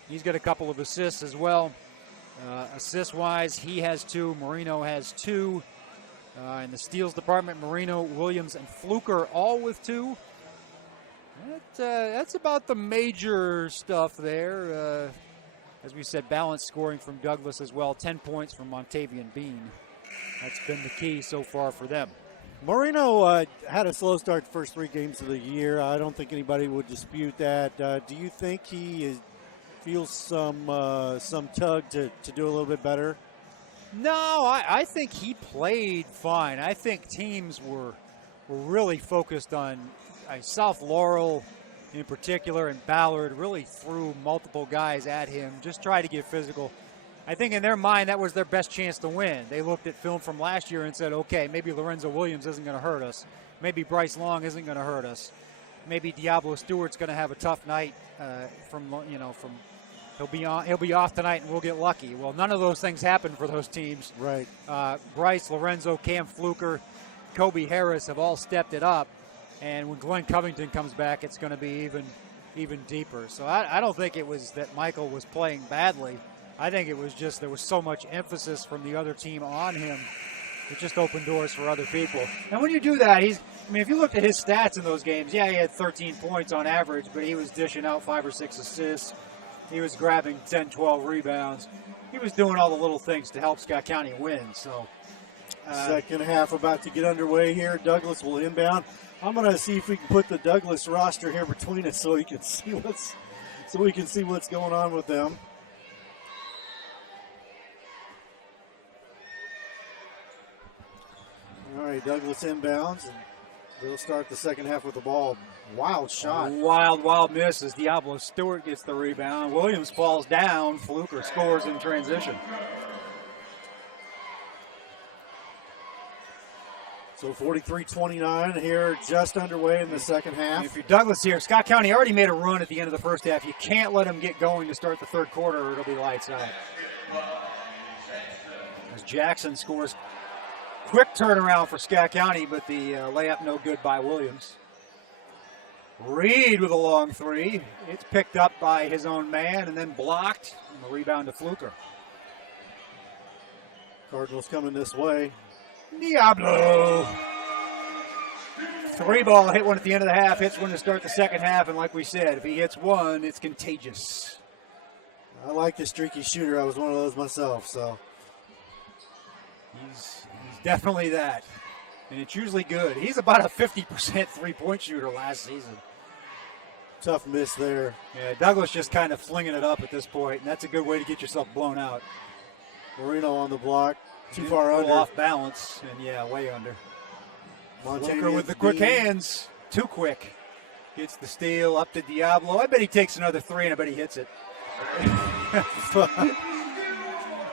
He's got a couple of assists as well. Assist-wise, he has 2. Marino has 2. In the steals department, Marino, Williams, and Fluker all with 2. That's about the major stuff there. As we said, balanced scoring from Douglas as well. 10 points from Montavian Bean. That's been the key so far for them. Marino had a slow start the first 3 games of the year. I don't think anybody would dispute that. Do you think he feels some tug to do a little bit better? No, I think he played fine. I think teams were really focused on South Laurel in particular, and Ballard really threw multiple guys at him, just tried to get physical. I think in their mind that was their best chance to win. They looked at film from last year and said, okay, maybe Lorenzo Williams isn't going to hurt us. Maybe Bryce Long isn't going to hurt us. Maybe Diablo Stewart's going to have a tough night he'll be off tonight and we'll get lucky. Well, none of those things happened for those teams. Right. Bryce, Lorenzo, Cam Fluker, Kobe Harris have all stepped it up. And when Glenn Covington comes back, it's going to be even deeper. So I don't think it was that Michael was playing badly. I think it was just there was so much emphasis from the other team on him. It just opened doors for other people. And when you do that, if you looked at his stats in those games, he had 13 points on average, but he was dishing out 5 or 6 assists. He was grabbing 10, 12 rebounds. He was doing all the little things to help Scott County win. So, second half about to get underway here. Douglas will inbound. I'm going to see if we can put the Douglas roster here between us so we can see what's going on with them. All right, Douglas inbounds, and they'll start the second half with the ball. Wild shot. Wild miss as Diablo Stewart gets the rebound. Williams falls down. Fluker scores in transition. So 43-29 here, just underway in the second half. And if you're Douglas here, Scott County already made a run at the end of the first half. You can't let them get going to start the third quarter or it'll be lights out. As Jackson scores. Quick turnaround for Scott County, but the layup no good by Williams. Reed with a long 3. It's picked up by his own man and then blocked. And the rebound to Fluker. Cardinals coming this way. Diablo. 3 ball, hit one at the end of the half, hits one to start the second half, and like we said, if he hits one, it's contagious. I like the streaky shooter. I was one of those myself, so. He's definitely that. And it's usually good. He's about a 50% three-point shooter last season. Tough miss there. Yeah, Douglas just kind of flinging it up at this point, and that's a good way to get yourself blown out. Marino on the block. Too far under. Off balance, and yeah, way under. Fluker with the quick hands. Too quick. Gets the steal up to Diablo. I bet he takes another 3, and I bet he hits it.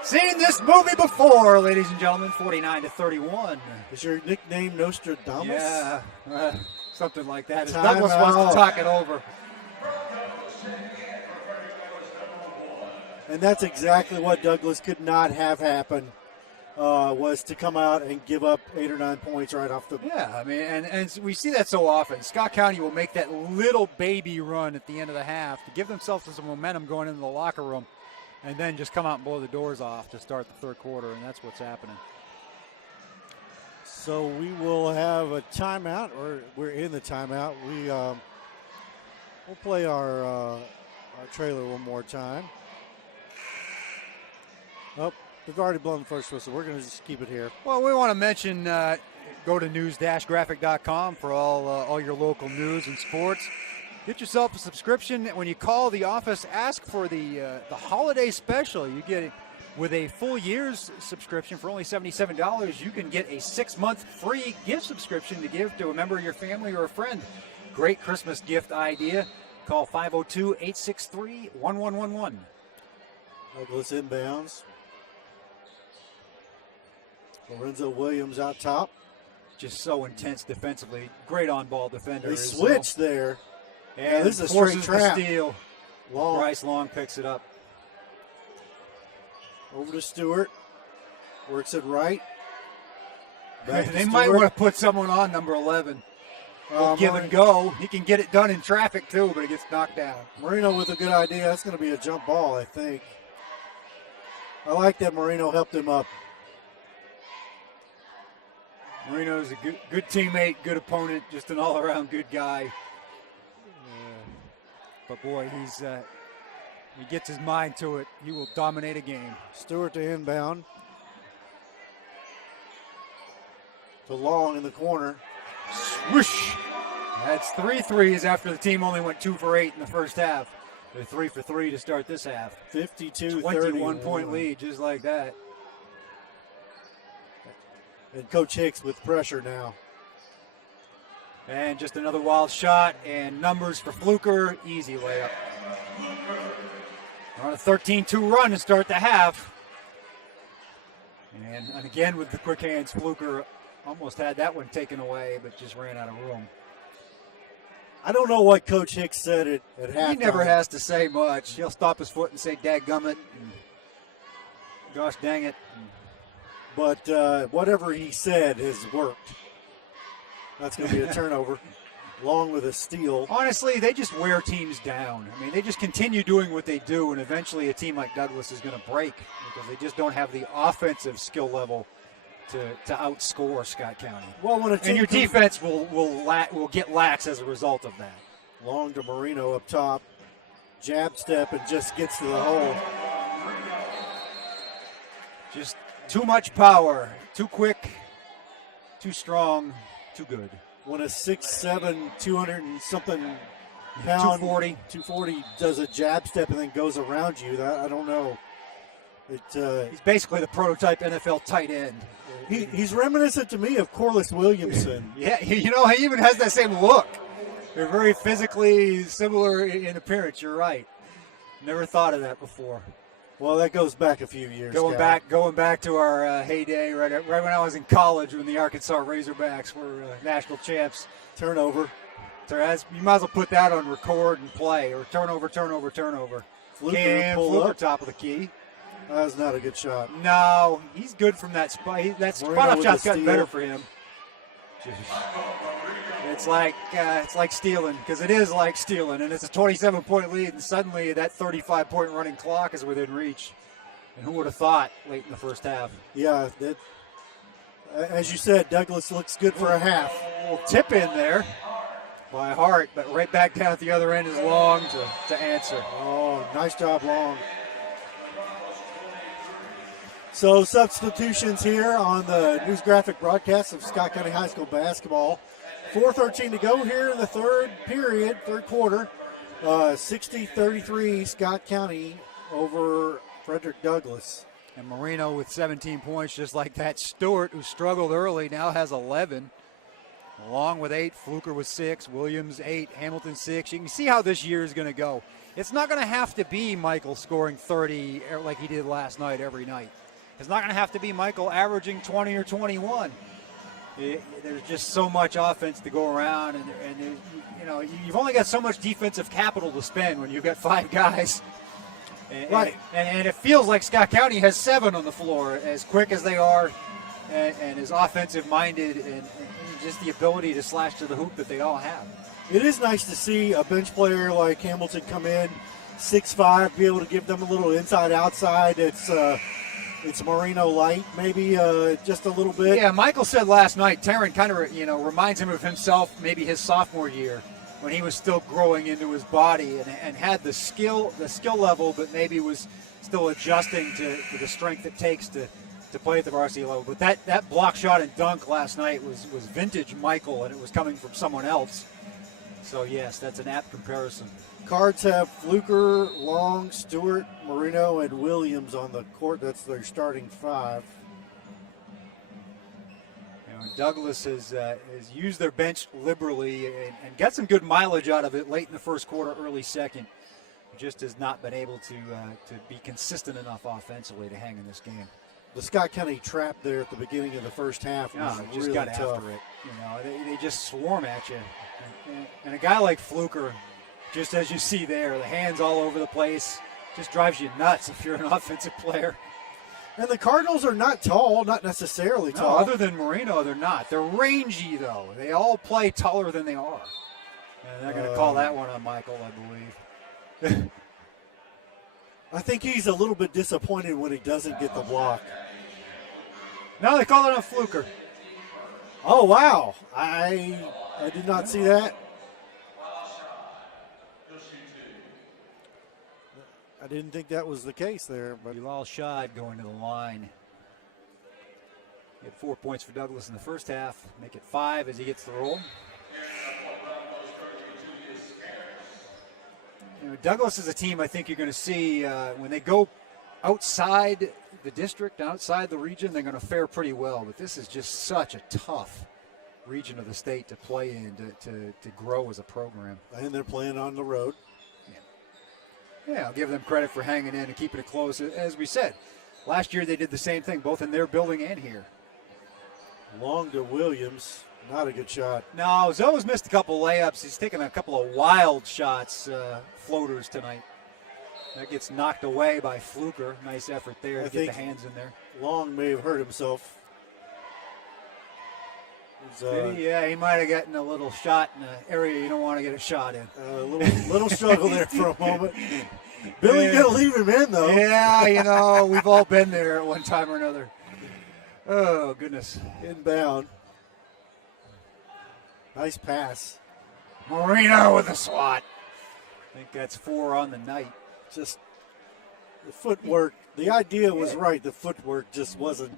Seen this movie before, ladies and gentlemen. 49-31. Is your nickname Nostradamus? Yeah. something like that. As Time Douglas wants out. to talk it over. And that's exactly what Douglas could not have happen, was to come out and give up 8 or 9 points right off the. Yeah, I mean, and we see that so often. Scott County will make that little baby run at the end of the half to give themselves some momentum going into the locker room, and then just come out and blow the doors off to start the third quarter, and that's what's happening. So we will have a timeout, or we're in the timeout. We'll play our trailer one more time. Oh, we've already blown the first whistle. We're going to just keep it here. Well, we want to mention, go to news-graphic.com for all your local news and sports. Get yourself a subscription. When you call the office, ask for the holiday special. You get it with a full year's subscription for only $77. You can get a 6-month free gift subscription to give to a member of your family or a friend. Great Christmas gift idea. Call 502-863-1111. Douglas inbounds. Lorenzo Williams out top. Just so intense defensively. Great on-ball defender. They switched there. And this is a forces straight trap. the steal. Long. Bryce Long picks it up. Over to Stewart. Works it right. Back to They might Stewart. want to put someone on number 11. Give and go. He can get it done in traffic too, but it gets knocked down. Good idea. That's going to be a jump ball, I think. I like that Marino helped him up. Marino's a good teammate, good opponent, just an all-around good guy. But boy, he gets his mind to it. He will dominate a game. Stewart to inbound. To Long in the corner. Swoosh! That's 3 threes after the team only went 2 for 8 in the first half. They're 3 for 3 to start this half. 52-31. 21-point lead, just like that. And Coach Hicks with pressure now. And just another wild shot, and numbers for Fluker. Easy layup. We're on a 13-2 run to start the half. And again with the quick hands, Fluker almost had that one taken away, but just ran out of room. I don't know what Coach Hicks said at halftime. He never has to say much. He'll stop his foot and say, "Dadgummit," and "Gosh dang it." But whatever he said has worked. That's going to be a turnover. Long with a steal. Honestly, they just wear teams down. I mean, they just continue doing what they do, and eventually a team like Douglas is going to break because they just don't have the offensive skill level to outscore Scott County. Well, when a team And your defense will get lax as a result of that. Long to Marino up top. Jab step and just gets to the hole. Just too much power, too quick, too strong, too good. When a 6'7", 200 and something pound, 240 does a jab step and then goes around you, I don't know. He's basically the prototype NFL tight end. He's reminiscent to me of Corliss Williamson. Yeah, he even has that same look. They're very physically similar in appearance. You're right. Never thought of that before. Well, that goes back a few years. Going back to our heyday, right when I was in college, when the Arkansas Razorbacks were national champs. Turnover. So you might as well put that on record and play, or turnover. Fluker Fluker top of the key. That was not a good shot. No, he's good from that spot. That spot-up shot's gotten better for him. It's like stealing, because it is like stealing, and it's a 27-point lead, and suddenly that 35-point running clock is within reach. And who would have thought late in the first half? Yeah, as you said, Douglas looks good for a half. A little tip in there by Hart, but right back down at the other end is Long to answer. Oh, nice job, Long. So substitutions here on the News Graphic broadcast of Scott County High School basketball. 4:13 to go here in the third quarter. 60-33 Scott County over Frederick Douglass. And Marino with 17 points, just like that. Stewart, who struggled early, now has 11. Long with 8, Fluker with 6, Williams 8, Hamilton 6. You can see how this year is going to go. It's not going to have to be Michael scoring 30 like he did last night every night. It's not going to have to be Michael averaging 20 or 21. There's just so much offense to go around, and you've only got so much defensive capital to spend when you've got 5 guys. Right. And it feels like Scott County has 7 on the floor, as quick as they are, and as offensive-minded, and just the ability to slash to the hoop that they all have. It is nice to see a bench player like Hamilton come in, 6'5", be able to give them a little inside-outside. It's Marino light, maybe just a little bit. Yeah, Michael said last night, Taryn kind of reminds him of himself, maybe his sophomore year, when he was still growing into his body and had the skill level, but maybe was still adjusting to the strength it takes to play at the varsity level. But that block shot and dunk last night was vintage Michael, and it was coming from someone else. So yes, that's an apt comparison. Cards have Fluker, Long, Stewart, Marino, and Williams on the court. That's their starting 5. Douglas has used their bench liberally and got some good mileage out of it late in the first quarter, early second. Just has not been able to be consistent enough offensively to hang in this game. The Scott County trap there at the beginning of the first half was just really got tough. after it. They just swarm at you. And a guy like Fluker, just as you see there, the hands all over the place, just drives you nuts if you're an offensive player. And the Cardinals are not tall, not necessarily No, tall. other than Marino, they're not. They're rangy, though. They all play taller than they are. And they're going to call that one on Michael, I believe. I think he's a little bit disappointed when he doesn't get the block. No, they call it on Fluker. Oh, wow. I did not see that. I didn't think that was the case there. But Bilal Shad going to the line. He had 4 points for Douglas in the first half. Make it 5 as he gets the roll. Douglas is a team I think you're going to see when they go outside the district, outside the region, they're going to fare pretty well. But this is just such a tough region of the state to play in, to grow as a program. And they're playing on the road. Yeah, I'll give them credit for hanging in and keeping it close. As we said, last year they did the same thing, both in their building and here. Long to Williams. Not a good shot. No, Zoe's missed a couple layups. He's taken a couple of wild shots, floaters tonight. That gets knocked away by Fluker. Nice effort there to get the hands in there. Long may have hurt himself. He might have gotten a little shot in an area you don't want to get a shot in. A little struggle there for a moment. Billy going to leave him in, though. Yeah, we've all been there at one time or another. Oh, goodness. Inbound. Nice pass. Marino with a swat. I think that's 4 on the night. Just the footwork. The idea was right. The footwork just wasn't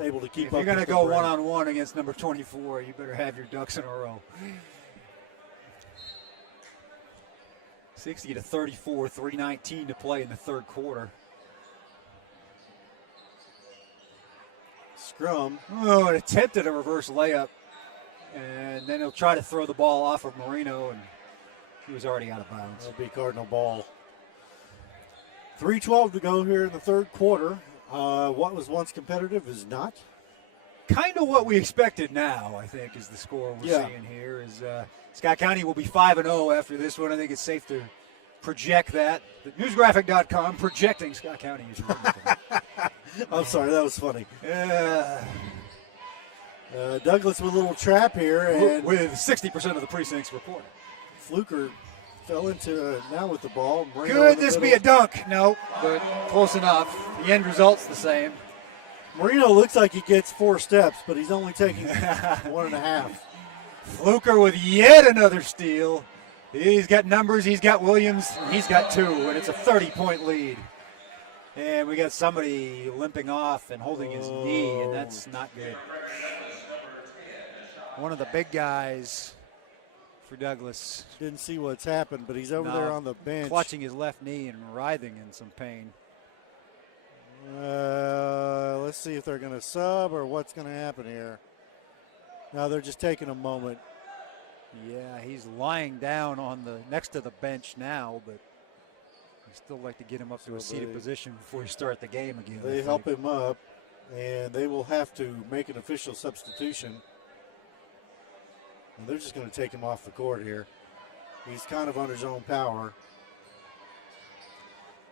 able to keep up. If you're going to go one-on-one against number 24, you better have your ducks in a row. 60-34, 3:19 to play in the third quarter. Scrum. Oh, it attempted a reverse layup. And then he'll try to throw the ball off of Marino, and he was already out of bounds. That'll be Cardinal ball. 3:12 to go here in the third quarter. What was once competitive is not. Kind of what we expected now, I think, is the score we're seeing here. Is Scott County will be 5-0 after this one. I think it's safe to project that. The newsgraphic.com projecting Scott County is I'm sorry, that was funny. Douglas with a little trap here. And with 60% of the precincts reported. Fluker fell into now with the ball. Could this be a dunk? No, but close enough. The end result's the same. Marino looks like he gets 4 steps, but he's only taking 1.5. Fluker with yet another steal. He's got numbers, he's got Williams, he's got 2, and it's a 30-point lead. And we got somebody limping off and holding his knee, and that's not good. One of the big guys for Douglas. Didn't see what's happened, but he's over there on the bench. Clutching his left knee and writhing in some pain. Let's see if they're going to sub or what's going to happen here. No, they're just taking a moment. Yeah, he's lying down on the next to the bench now, but I still like to get him up to a seated position before you start the game again. They help him up, and they will have to make an official substitution. And they're just going to take him off the court here. He's kind of under his own power.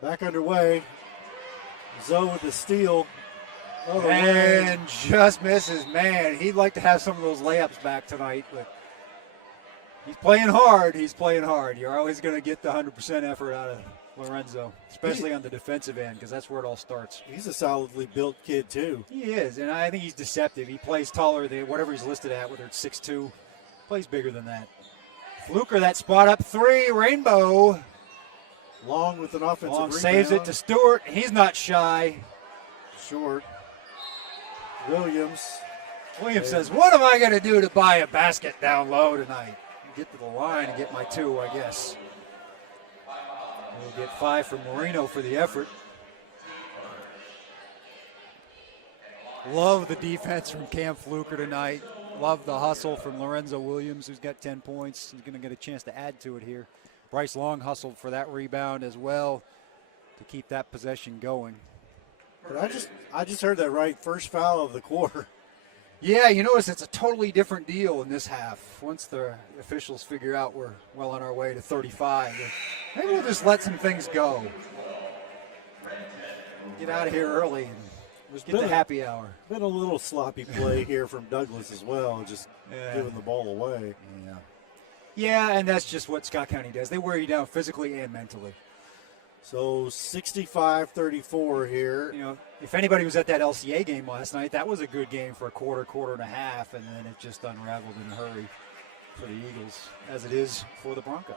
Back underway. Zoe with the steal. And just misses. Man, he'd like to have some of those layups back tonight, but he's playing hard. He's playing hard. You're always going to get the 100% effort out of Lorenzo, especially on the defensive end, because that's where it all starts. He's a solidly built kid, too. He is, and I think he's deceptive. He plays taller than whatever he's listed at, whether it's 6'2", plays bigger than that. Fluker, that spot up three, Rainbow. Long with an offensive Long rebound. saves it to Stewart. He's not shy. Short. Williams Says, what am I going to do to buy a basket down low tonight? Get to the line and get my 2, I guess. We'll get 5 from Marino for the effort. Love the defense from Cam Fluker tonight. Love the hustle from Lorenzo Williams, who's got 10 points. He's going to get a chance to add to it here. Bryce Long hustled for that rebound as well to keep that possession going. But I just heard that right. First foul of the quarter. Yeah, you notice it's a totally different deal in this half. Once the officials figure out we're well on our way to 35, maybe we'll just let some things go. Get out of here early and just get the happy hour. Been a little sloppy play here from Douglas as well, just giving the ball away. Yeah, and that's just what Scott County does. They wear you down physically and mentally. So 65-34 here. You know, if anybody was at that LCA game last night, that was a good game for a quarter and a half, and then it just unraveled in a hurry for the Eagles, as it is for the Broncos.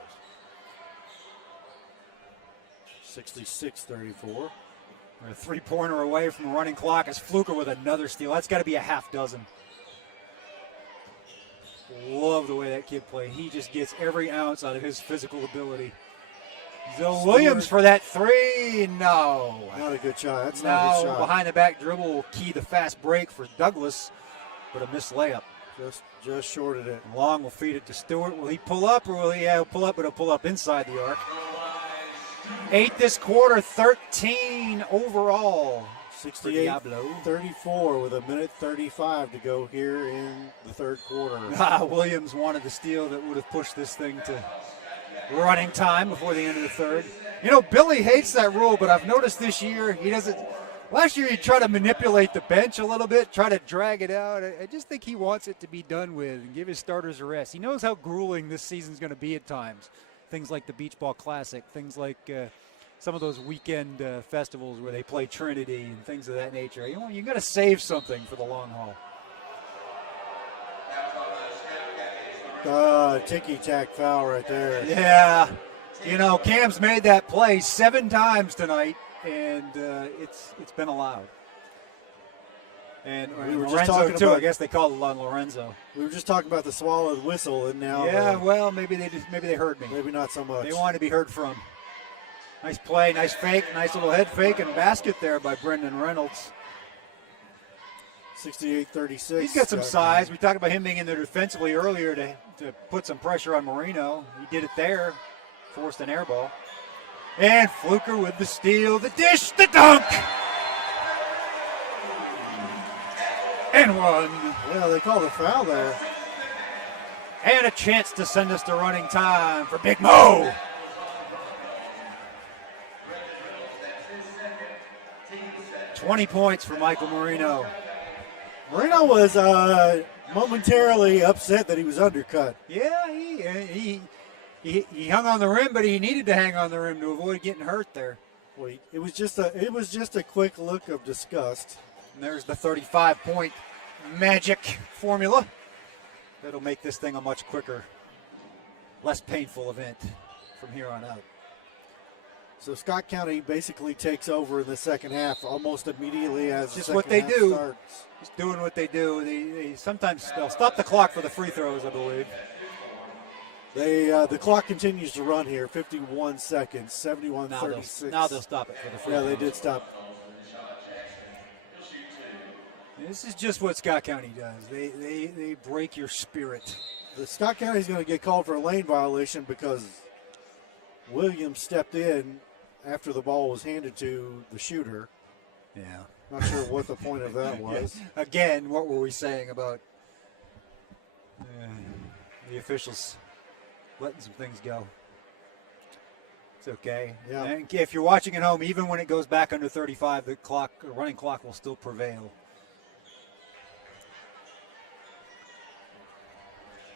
66-34. We're a three-pointer away from the running clock as Fluker with another steal. That's got to be a half dozen. Love the way that kid plays. He just gets every ounce out of his physical ability. Zoe Williams for that three. No. Not a good shot. That's not a good shot. Behind the back dribble will key the fast break for Douglas, but a missed layup. Just shorted it. Long will feed it to Stewart. Will he pull up, or will he? Yeah, he'll pull up, but he'll pull up inside the arc. 8 this quarter, 13 overall. 68-34 with a minute 35 to go here in the third quarter. Williams wanted the steal that would have pushed this thing to running time before the end of the third. You know, Billy hates that rule, but I've noticed this year he doesn't. Last year he tried to manipulate the bench a little bit, try to drag it out. I just think he wants it to be done with and give his starters a rest. He knows how grueling this season's going to be at times. Things like the Beach Ball Classic, things like some of those weekend festivals where they play Trinity and things of that nature. You got to save something for the long haul. Ticky-tack foul right there. Yeah. You know, Cam's made that play 7 times tonight, and it's been allowed. And we were Lorenzo, just talking too. about, I guess they called it on Lorenzo. We were just talking about the swallowed whistle, and now. Yeah, well, maybe they heard me. Maybe not so much. They wanted to be heard from. Nice play, nice fake, nice little head fake and basket there by Brendan Reynolds. 68-36. He's got some size. We talked about him being in there defensively earlier to put some pressure on Marino. He did it there, forced an air ball. And Fluker with the steal, the dish, the dunk! And one. Yeah, they called a foul there. And a chance to send us to running time for Big Mo. $20 points for Michael Marino. Marino was momentarily upset that he was undercut. Yeah, he hung on the rim, but he needed to hang on the rim to avoid getting hurt there. Well, it was just a quick look of disgust. And there's the 35-point magic formula. That'll make this thing a much quicker, less painful event from here on out. So Scott County basically takes over in the second half almost immediately as just the what they second half do. starts. Just doing what they do. They sometimes they'll stop the clock for the free throws, I believe. The clock continues to run here. 51 seconds. 71-36. Now they'll stop it for the free Yeah, throws. they did stop. This is just what Scott County does. They break your spirit. The Scott County is going to get called for a lane violation because Williams stepped in after the ball was handed to the shooter. Yeah. Not sure what the point of that was. Again, what were we saying about The officials letting some things go. It's okay. Yeah. And if you're watching at home, even when it goes back under 35, the running clock will still prevail.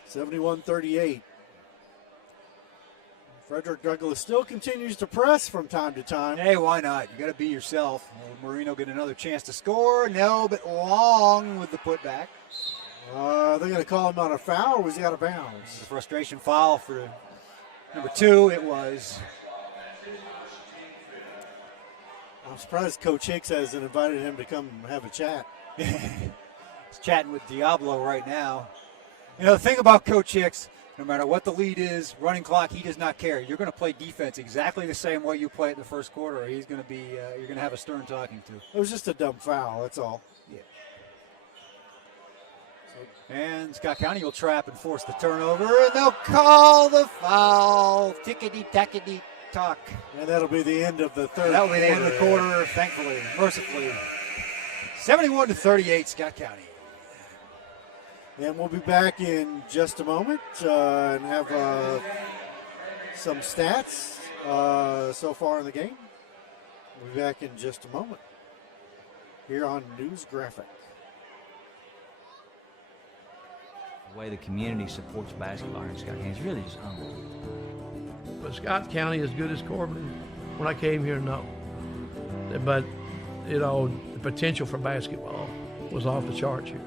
71-38. Frederick Douglass still continues to press from time to time. Hey, why not? You got to be yourself. Will Marino get another chance to score? No, but Long with the putback. They're going to call him on a foul, or was he out of bounds? The frustration foul for number 2. It was. I'm surprised Coach Hicks hasn't invited him to come have a chat. He's chatting with Diablo right now. You know, the thing about Coach Hicks, no matter what the lead is, running clock, he does not care. You're going to play defense exactly the same way you play it in the first quarter. He's going to be, you're going to have a stern talking to. It was just a dumb foul, that's all. Yeah. And Scott County will trap and force the turnover, and they'll call the foul. Tickety-tackety-tock. And that'll be the end of the third. That'll be the end of the quarter, thankfully, mercifully. 71-38, Scott County. And we'll be back in just a moment and have some stats so far in the game. We'll be back in just a moment here on News Graphic. The way the community supports basketball here in Scott County is really just unbelievable. But Scott County as good as Corbin, when I came here, no. But, you know, the potential for basketball was off the charts here.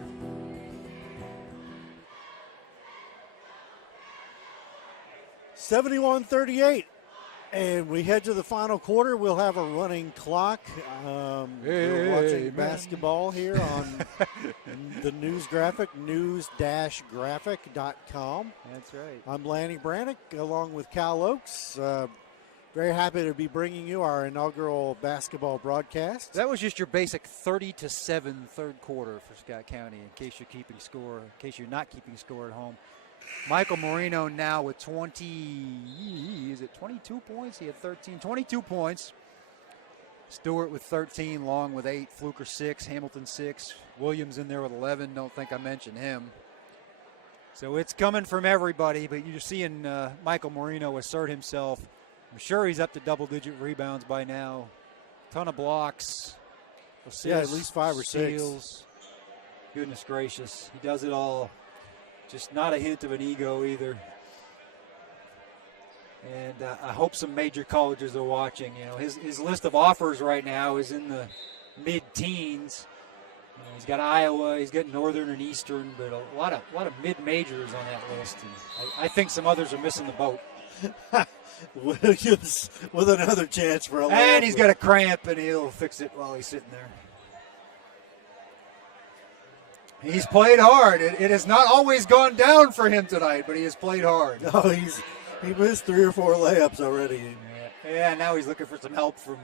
71-38, and we head to the final quarter. We'll have a running clock. We're watching basketball here on the News Graphic, news-graphic.com. That's right. I'm Lanny Brannick, along with Cal Oakes. Very happy to be bringing you our inaugural basketball broadcast. That was just your basic 30-7 third quarter for Scott County, in case you're keeping score, in case you're not keeping score at home. Michael Marino now with 22 points? He had 22 points. Stewart with 13, Long with 8, Fluker 6, Hamilton 6, Williams in there with 11. Don't think I mentioned him. So it's coming from everybody, but you're seeing Michael Marino assert himself. I'm sure he's up to double-digit rebounds by now. Ton of blocks, assists, yeah, at least 5 or 6. steals. Goodness gracious, he does it all. Just not a hint of an ego either. And I hope some major colleges are watching. You know, his list of offers right now is in the mid-teens. You know, he's got Iowa, he's got Northern and Eastern, but a lot of mid-majors on that list. And I think some others are missing the boat. Williams with another chance for a layup. And he's got a cramp, and he'll fix it while he's sitting there. He's played hard. It has not always gone down for him tonight, but he has played hard. No, he missed 3 or 4 layups already. Yeah, now he's looking for some help from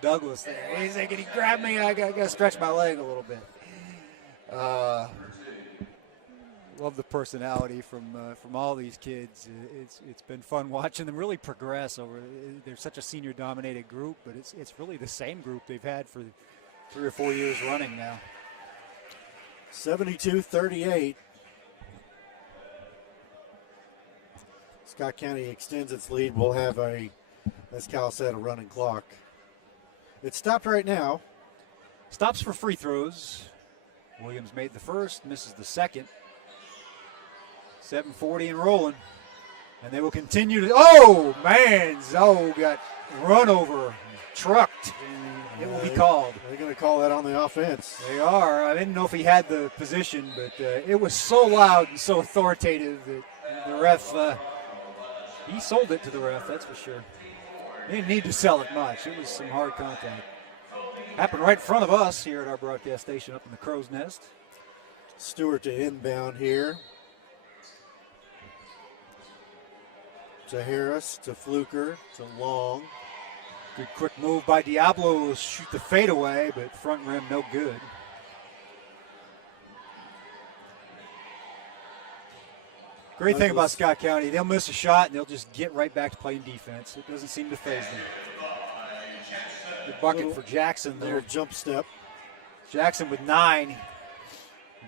Douglas there. He's thinking, he grabbed me, I got to stretch my leg a little bit. Love the personality from all these kids. It's been fun watching them really progress over. They're such a senior-dominated group, but it's really the same group they've had for 3 or 4 years running now. 72-38. Scott County extends its lead. We'll have as Cal said, a running clock. It's stopped right now. Stops for free throws. Williams made the first, misses the second. 7:40 and rolling. And they will continue to, oh man, Zoe got run over, trucked. It will be called. They're going to call that on the offense. They are. I didn't know if he had the position, but it was so loud and so authoritative that the ref, he sold it to the ref, that's for sure. He didn't need to sell it much. It was some hard contact. Happened right in front of us here at our broadcast station up in the Crow's Nest. Stewart to inbound here. To Harris, to Fluker, to Long. Good quick move by Diablo. Will shoot the fadeaway, but front rim no good. Great thing about Scott County, they'll miss a shot and they'll just get right back to playing defense. It doesn't seem to faze them. Good bucket for Jackson there. Little jump step. Jackson with 9.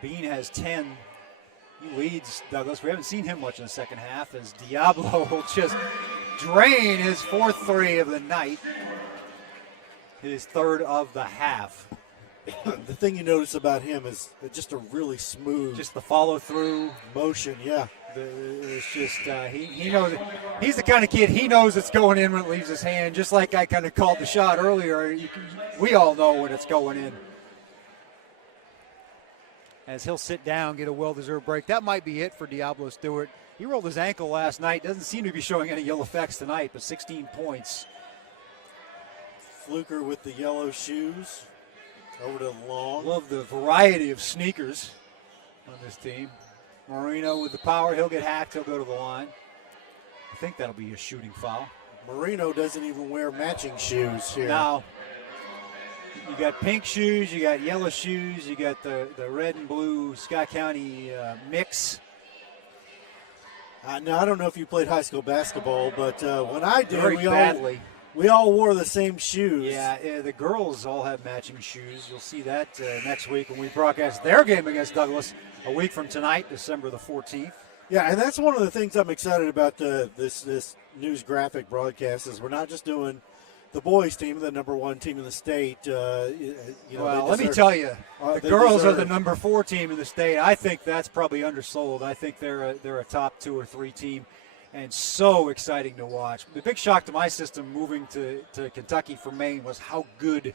Bean has 10. He leads Douglas. We haven't seen him much in the second half as Diablo will just drain his fourth three of the night. His third of the half. The thing you notice about him is just a really smooth, Just the follow through. motion. Yeah. It's just he knows it. He's the kind of kid, he knows it's going in when it leaves his hand. Just like I kind of called the shot earlier. We all know when it's going in. As he'll sit down, get a well-deserved break. That might be it for Diablo Stewart. He rolled his ankle last night. Doesn't seem to be showing any ill effects tonight, but 16 points. Fluker with the yellow shoes. Over to Long. Love the variety of sneakers on this team. Marino with the power. He'll get hacked. He'll go to the line. I think that'll be a shooting foul. Marino doesn't even wear matching shoes here. Now, you got pink shoes, you got yellow shoes, you got the red and blue Scott County mix. Now, I don't know if you played high school basketball, but when I did, Very badly. we all wore the same shoes. Yeah, the girls all have matching shoes. You'll see that next week when we broadcast their game against Douglas a week from tonight, December the 14th. Yeah, and that's one of the things I'm excited about this news graphic broadcast is we're not just doing the boys team, the number one team in the state. Well, let me tell you, the girls are the number 4 team in the state. I think that's probably undersold. I think they're a top 2 or 3 team, and so exciting to watch. The big shock to my system moving to Kentucky from Maine was how good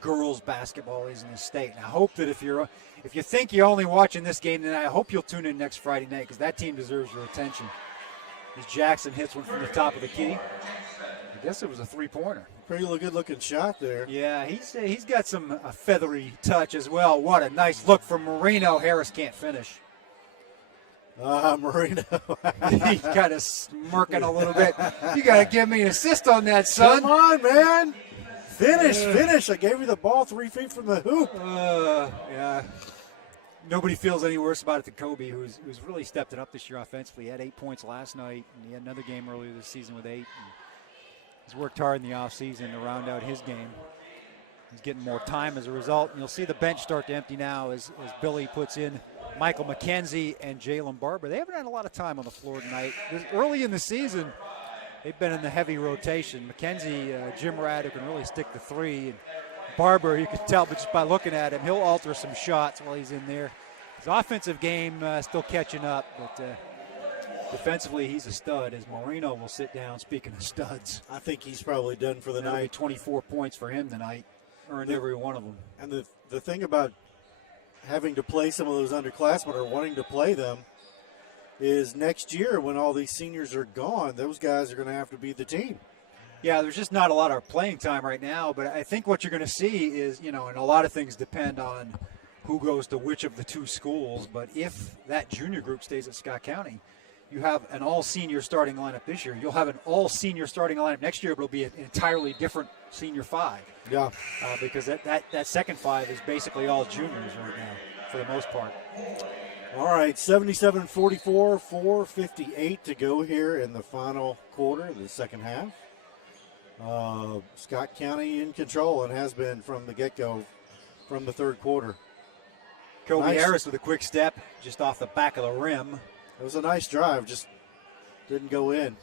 girls basketball is in the state. And I hope that if you think you're only watching this game tonight, I hope you'll tune in next Friday night because that team deserves your attention. As Jackson hits one from the top of the key. I guess it was a 3-pointer. Pretty good-looking shot there. Yeah, he's got some feathery touch as well. What a nice look from Marino. Harris can't finish. Marino. He's kind of smirking a little bit. You got to give me an assist on that, son. Come on, man. Finish. I gave you the ball 3 feet from the hoop. Yeah. Nobody feels any worse about it than Kobe, who's really stepped it up this year offensively. He had 8 points last night, and he had another game earlier this season with 8. And he's worked hard in the offseason to round out his game. He's getting more time as a result, and you'll see the bench start to empty now as Billy puts in Michael McKenzie and Jalen Barber. They haven't had a lot of time on the floor tonight. Early in the season, they've been in the heavy rotation. McKenzie, Jim Rad, who can really stick the 3, and Barber, you can tell just by looking at him, he'll alter some shots while he's in there. His offensive game still catching up, but defensively he's a stud as Marino will sit down. Speaking of studs, I think he's probably done for the that'll be night. 24 points for him tonight, earned every one of them. And the thing about having to play some of those underclassmen or wanting to play them is next year when all these seniors are gone, those guys are going to have to be the team. Yeah, there's just not a lot of playing time right now, but I think what you're going to see is, and a lot of things depend on who goes to which of the 2 schools, but if that junior group stays at Scott County, you have an all-senior starting lineup this year. You'll have an all-senior starting lineup next year, but it'll be an entirely different senior 5. Yeah. Because that second 5 is basically all juniors right now, for the most part. All right, 77-44, 4:58 to go here in the final quarter of the second half. Scott County in control and has been from the get-go from the third quarter. Kobe Nice. Harris with a quick step just off the back of the rim. It was a nice drive, just didn't go in.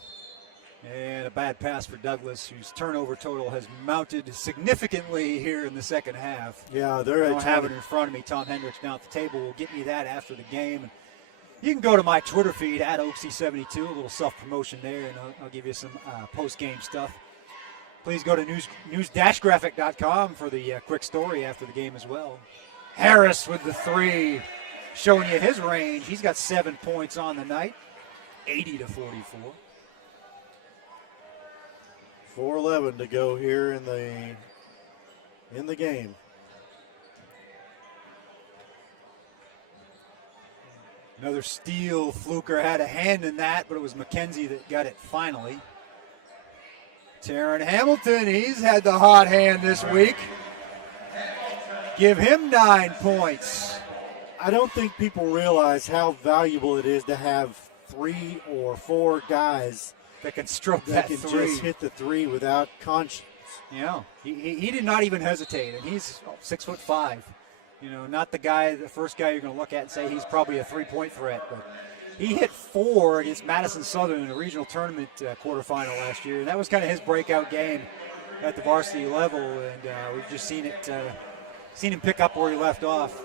And a bad pass for Douglas, whose turnover total has mounted significantly here in the second half. Yeah, I they're don't have it in front of me. Tom Hendricks down at the table will get me that after the game. And you can go to my Twitter feed at Oaksy72, a little self-promotion there, and I'll give you some post-game stuff. Please go to news-graphic.com for the quick story after the game as well. Harris with the 3, showing you his range. He's got 7 points on the night, 80-44. 4:11 to go here in the game. Another steal. Fluker had a hand in that, but it was McKenzie that got it finally. Taryn Hamilton, he's had the hot hand this week. Give him 9 points. I don't think people realize how valuable it is to have 3 or 4 guys That can stroke that that can 3. just hit the 3 without conscience. Yeah, he did not even hesitate, and he's 6'5". Not the first guy you're going to look at and say he's probably a three-point threat, but he hit 4 against Madison Southern in a regional tournament quarterfinal last year, and that was kind of his breakout game at the varsity level, and we've just seen him pick up where he left off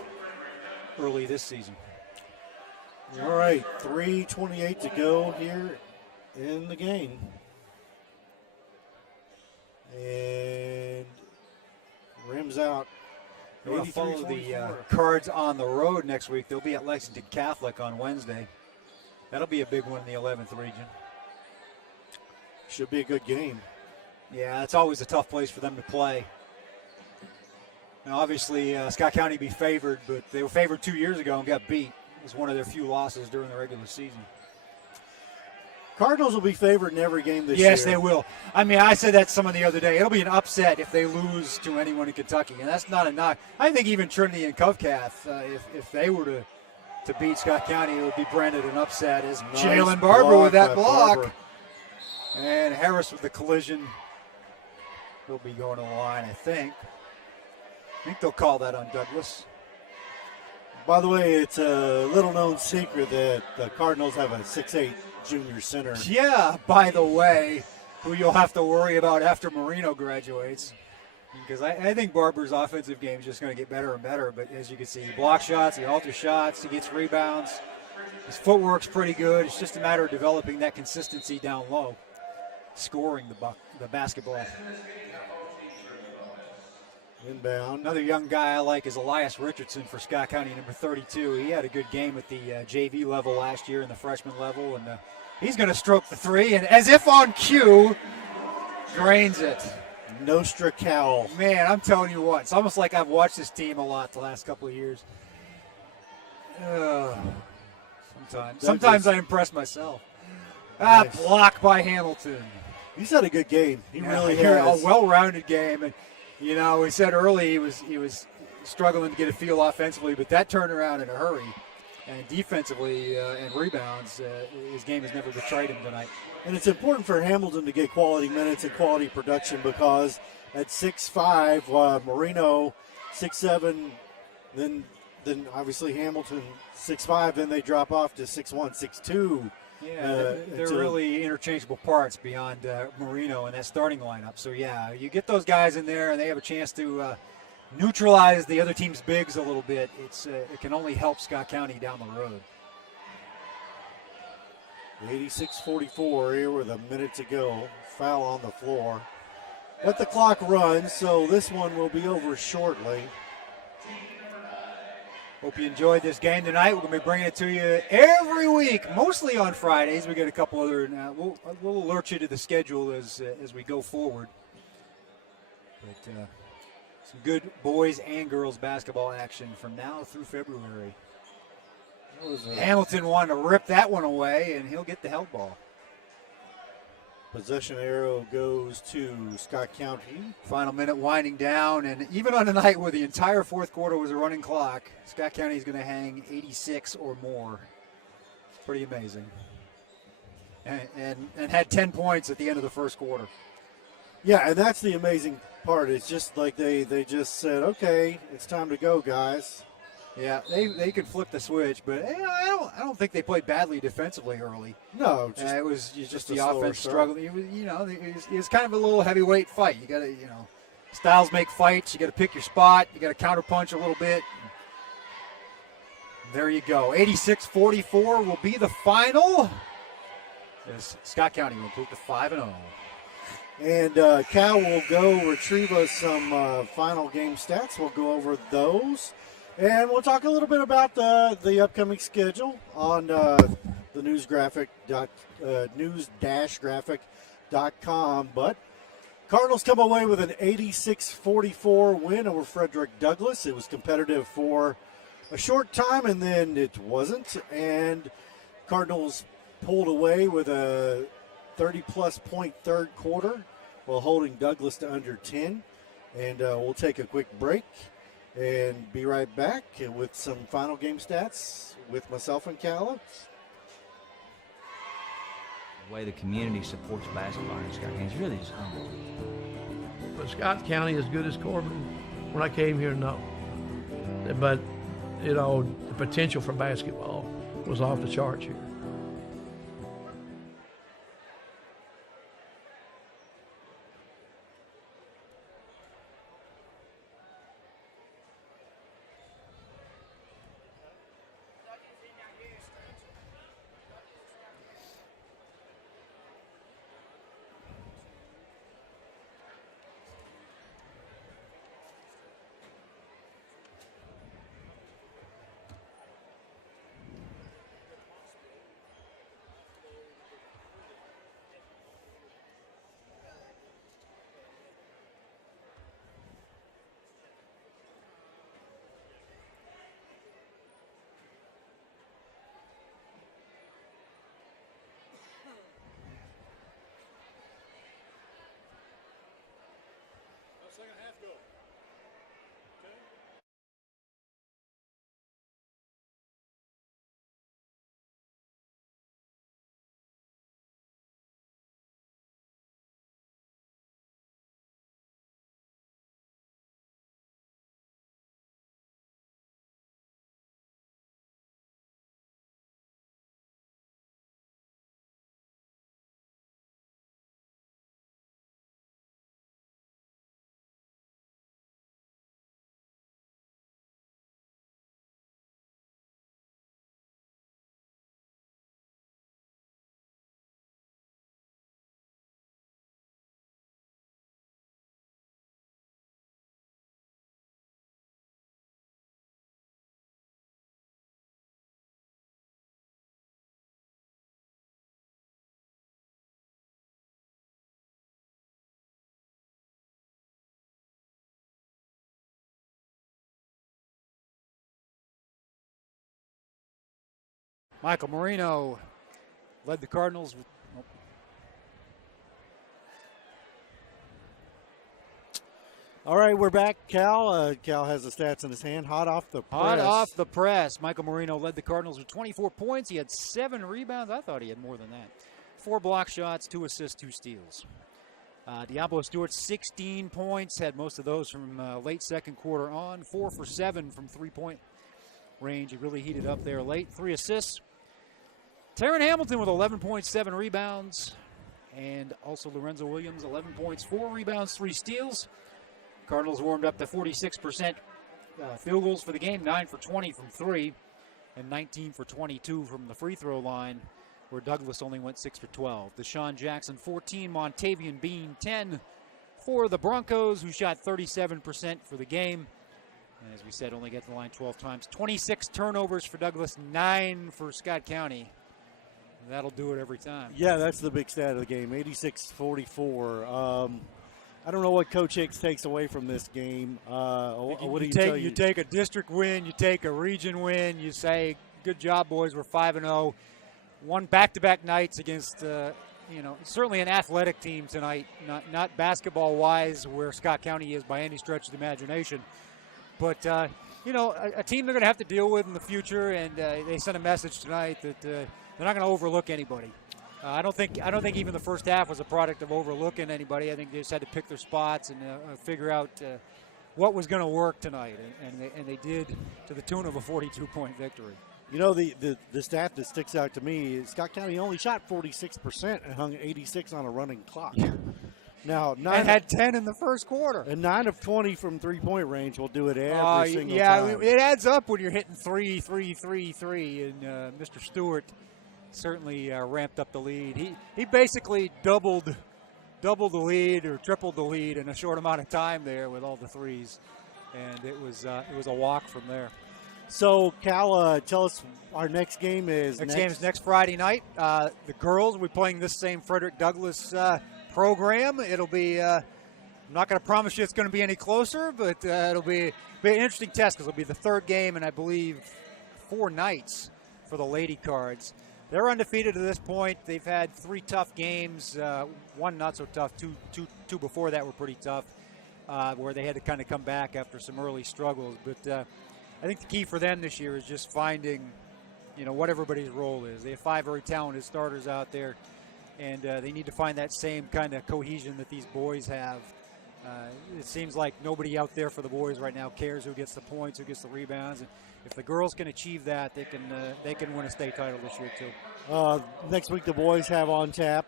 early this season. All right, 3:28 to go here in the game. And rims out. They want to follow the Cards on the road next week. They'll be at Lexington Catholic on Wednesday. That'll be a big one in the 11th region. Should be a good game. Yeah, it's always a tough place for them to play. Now, obviously, Scott County be favored, but they were favored 2 years ago and got beat. It was one of their few losses during the regular season. Cardinals will be favored in every game this year. Yes, they will. I mean, I said that some of the other day. It'll be an upset if they lose to anyone in Kentucky, and that's not a knock. I think even Trinity and Covcath, if they were to beat Scott County, it would be branded an upset. As nice Jalen Barber with that block. Barber. And Harris with the collision. He'll be going to the line, I think. I think they'll call that on Douglas. By the way, it's a little-known secret that the Cardinals have a 6'8" junior center. Yeah, by the way, who you'll have to worry about after Marino graduates. Because I think Barber's offensive game is just going to get better and better. But as you can see, he blocks shots, he alters shots, he gets rebounds. His footwork's pretty good. It's just a matter of developing that consistency down low, scoring the basketball. Inbound. Another young guy I like is Elias Richardson for Scott County, number 32. He had a good game at the JV level last year and the freshman level, and he's going to stroke the three, and as if on cue, drains it. Nostra Cowl. Man, I'm telling you what, it's almost like I've watched this team a lot the last couple of years. Sometimes I impress myself. Nice. Block by Hamilton. He's had a good game. He really has. has. A well-rounded game, and we said early he was struggling to get a feel offensively, but that turned around in a hurry. And defensively and rebounds, his game has never betrayed him tonight. And it's important for Hamilton to get quality minutes and quality production because at 6'5", Marino 6'7", then obviously Hamilton 6'5", then they drop off to 6'1", 6'2". Yeah, they're really interchangeable parts beyond Marino in that starting lineup. So, yeah, you get those guys in there and they have a chance to neutralize the other team's bigs a little bit. It can only help Scott County down the road. 86-44 here with a minute to go. Foul on the floor. Let the clock run, so this one will be over shortly. Hope you enjoyed this game tonight. We're going to be bringing it to you every week, mostly on Fridays. We get a couple other. We'll alert you to the schedule as we go forward. But some good boys and girls basketball action from now through February. Hamilton wanted to rip that one away, and he'll get the held ball. Possession arrow goes to Scott County. Final minute winding down, and even on a night where the entire fourth quarter was a running clock, Scott County is going to hang 86 or more. Pretty amazing. And had 10 points at the end of the first quarter. Yeah, and that's the amazing part. It's just like they just said, okay, it's time to go, guys. Yeah, they could flip the switch, but I don't think they played badly defensively early. No, it was just the a offense start. struggling. It was kind of a little heavyweight fight. You got to, styles make fights. You got to pick your spot. You got to counterpunch a little bit. There you go. 86-44 will be the final. As Scott County will move to 5-0. And Cal will go retrieve us some final game stats. We'll go over those. And we'll talk a little bit about the upcoming schedule on the news-graphic.com. But Cardinals come away with an 86-44 win over Frederick Douglass. It was competitive for a short time, and then it wasn't. And Cardinals pulled away with a 30-plus point third quarter while holding Douglass to under 10. And we'll take a quick break and be right back with some final game stats with myself and Cal. The way the community supports basketball in Scott County is really just unbelievable. But Scott County as good as Corbin? When I came here, no. But, the potential for basketball was off the charts here. Michael Marino led the Cardinals with All right, we're back. Cal has the stats in his hand. Hot off the press. hot off the press. Michael Marino led the Cardinals with 24 points. He had 7 rebounds. I thought he had more than that. 4 block shots, 2 assists, 2 steals. Diablo Stewart, 16 points. Had most of those from late second quarter on. 4 for 7 from three-point range. He really heated up there late. 3 assists. Taryn Hamilton with 11 points, 7 rebounds. And also Lorenzo Williams, 11 points, 4 rebounds, 3 steals. Cardinals warmed up to 46% field goals for the game, 9 for 20 from 3, and 19 for 22 from the free throw line, where Douglas only went 6 for 12. Deshaun Jackson, 14, Montavian Bean, 10 for the Broncos, who shot 37% for the game. And as we said, only got to the line 12 times. 26 turnovers for Douglas, 9 for Scott County. That'll do it every time. Yeah, that's the big stat of the game, 86-44. I don't know what Coach Hicks takes away from this game. What do you tell you? You take a district win, you take a region win, you say, good job, boys, we're 5-0. Won back-to-back nights against, certainly an athletic team tonight, not basketball-wise where Scott County is by any stretch of the imagination. But, a team they're going to have to deal with in the future, and they sent a message tonight that they're not going to overlook anybody. I don't think even the first half was a product of overlooking anybody. I think they just had to pick their spots and figure out what was going to work tonight, and they did to the tune of a 42-point victory. You know, the stat that sticks out to me is Scott County only shot 46% and hung 86 on a running clock. Now, had 10 in the first quarter. And 9 of 20 from three-point range will do it every single time. It adds up when you're hitting 3, 3, 3, 3, and Mr. Stewart certainly ramped up the lead. He basically doubled the lead or tripled the lead in a short amount of time there with all the threes, and it was a walk from there. So, Cal, tell us our next game is next game is next Friday night. The girls will be playing this same Frederick Douglass program. It'll be I'm not going to promise you it's going to be any closer, but it'll be an interesting test because it'll be the third game in, I believe, 4 nights for the Lady Cards. They're undefeated to this point. They've had 3 tough games, 1 not so tough, two before that were pretty tough, where they had to kind of come back after some early struggles. But I think the key for them this year is just finding, what everybody's role is. They have 5 very talented starters out there, and they need to find that same kind of cohesion that these boys have It seems like nobody out there for the boys right now cares who gets the points, who gets the rebounds. And if the girls can achieve that, they can win a state title this year too. Next week the boys have on tap.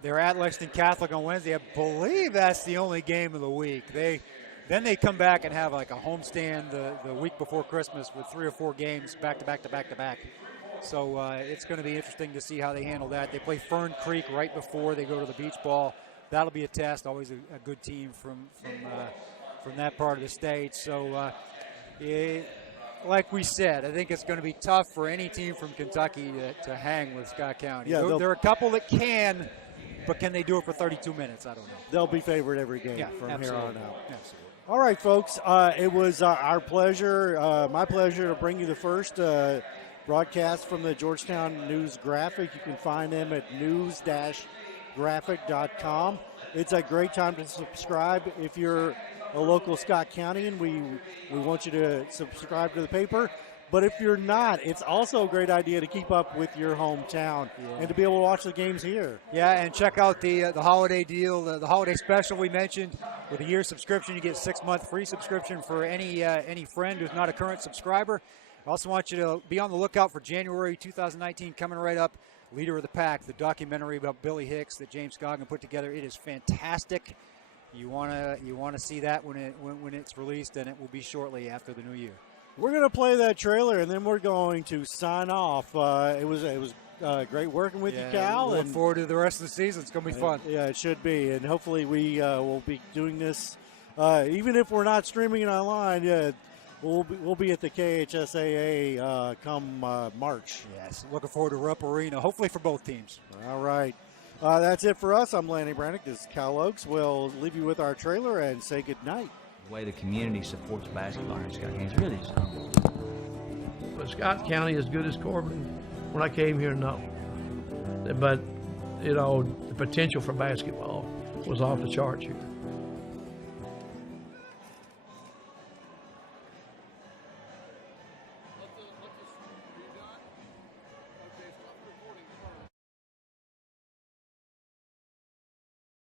They're at Lexington Catholic on Wednesday. I believe that's the only game of the week. Then they come back and have like a homestand the week before Christmas with 3 or 4 games back to back to back to back. So it's going to be interesting to see how they handle that. They play Fern Creek right before they go to the beach ball. That'll be a test. Always a good team from that part of the state. So, like we said, I think it's going to be tough for any team from Kentucky to hang with Scott County. Yeah, there are a couple that can, but can they do it for 32 minutes? I don't know. They'll be favored every game from absolutely. here on out. Absolutely. All right, folks. It was our pleasure, my pleasure, to bring you the first broadcast from the Georgetown News Graphic. You can find them at news-graphic.com. It's a great time to subscribe if you're a local Scott Countian. We want you to subscribe to the paper. But if you're not, it's also a great idea to keep up with your hometown and to be able to watch the games here. Yeah, and check out the holiday deal, the holiday special we mentioned. With a year subscription, you get 6-month free subscription for any friend who's not a current subscriber. I also want you to be on the lookout for January 2019 coming right up. Leader of the Pack, the documentary about Billy Hicks that James Goggin put together. It is fantastic. You wanna see that when it's released, and it will be shortly after the new year. We're going to play that trailer, and then we're going to sign off. It was great working with you, Cal. Look forward to the rest of the season. It's going to be fun. Yeah, it should be. And hopefully we will be doing this, even if we're not streaming it online, we'll be at the KHSAA come March. Yes, looking forward to Rupp Arena, hopefully for both teams. All right. That's it for us. I'm Lanny Brannick. This is Cal Oaks. We'll leave you with our trailer and say good night. The way the community supports basketball in Scott County is really just humble. Was Scott County as good as Corbin? When I came here, no. But, the potential for basketball was off the charts here.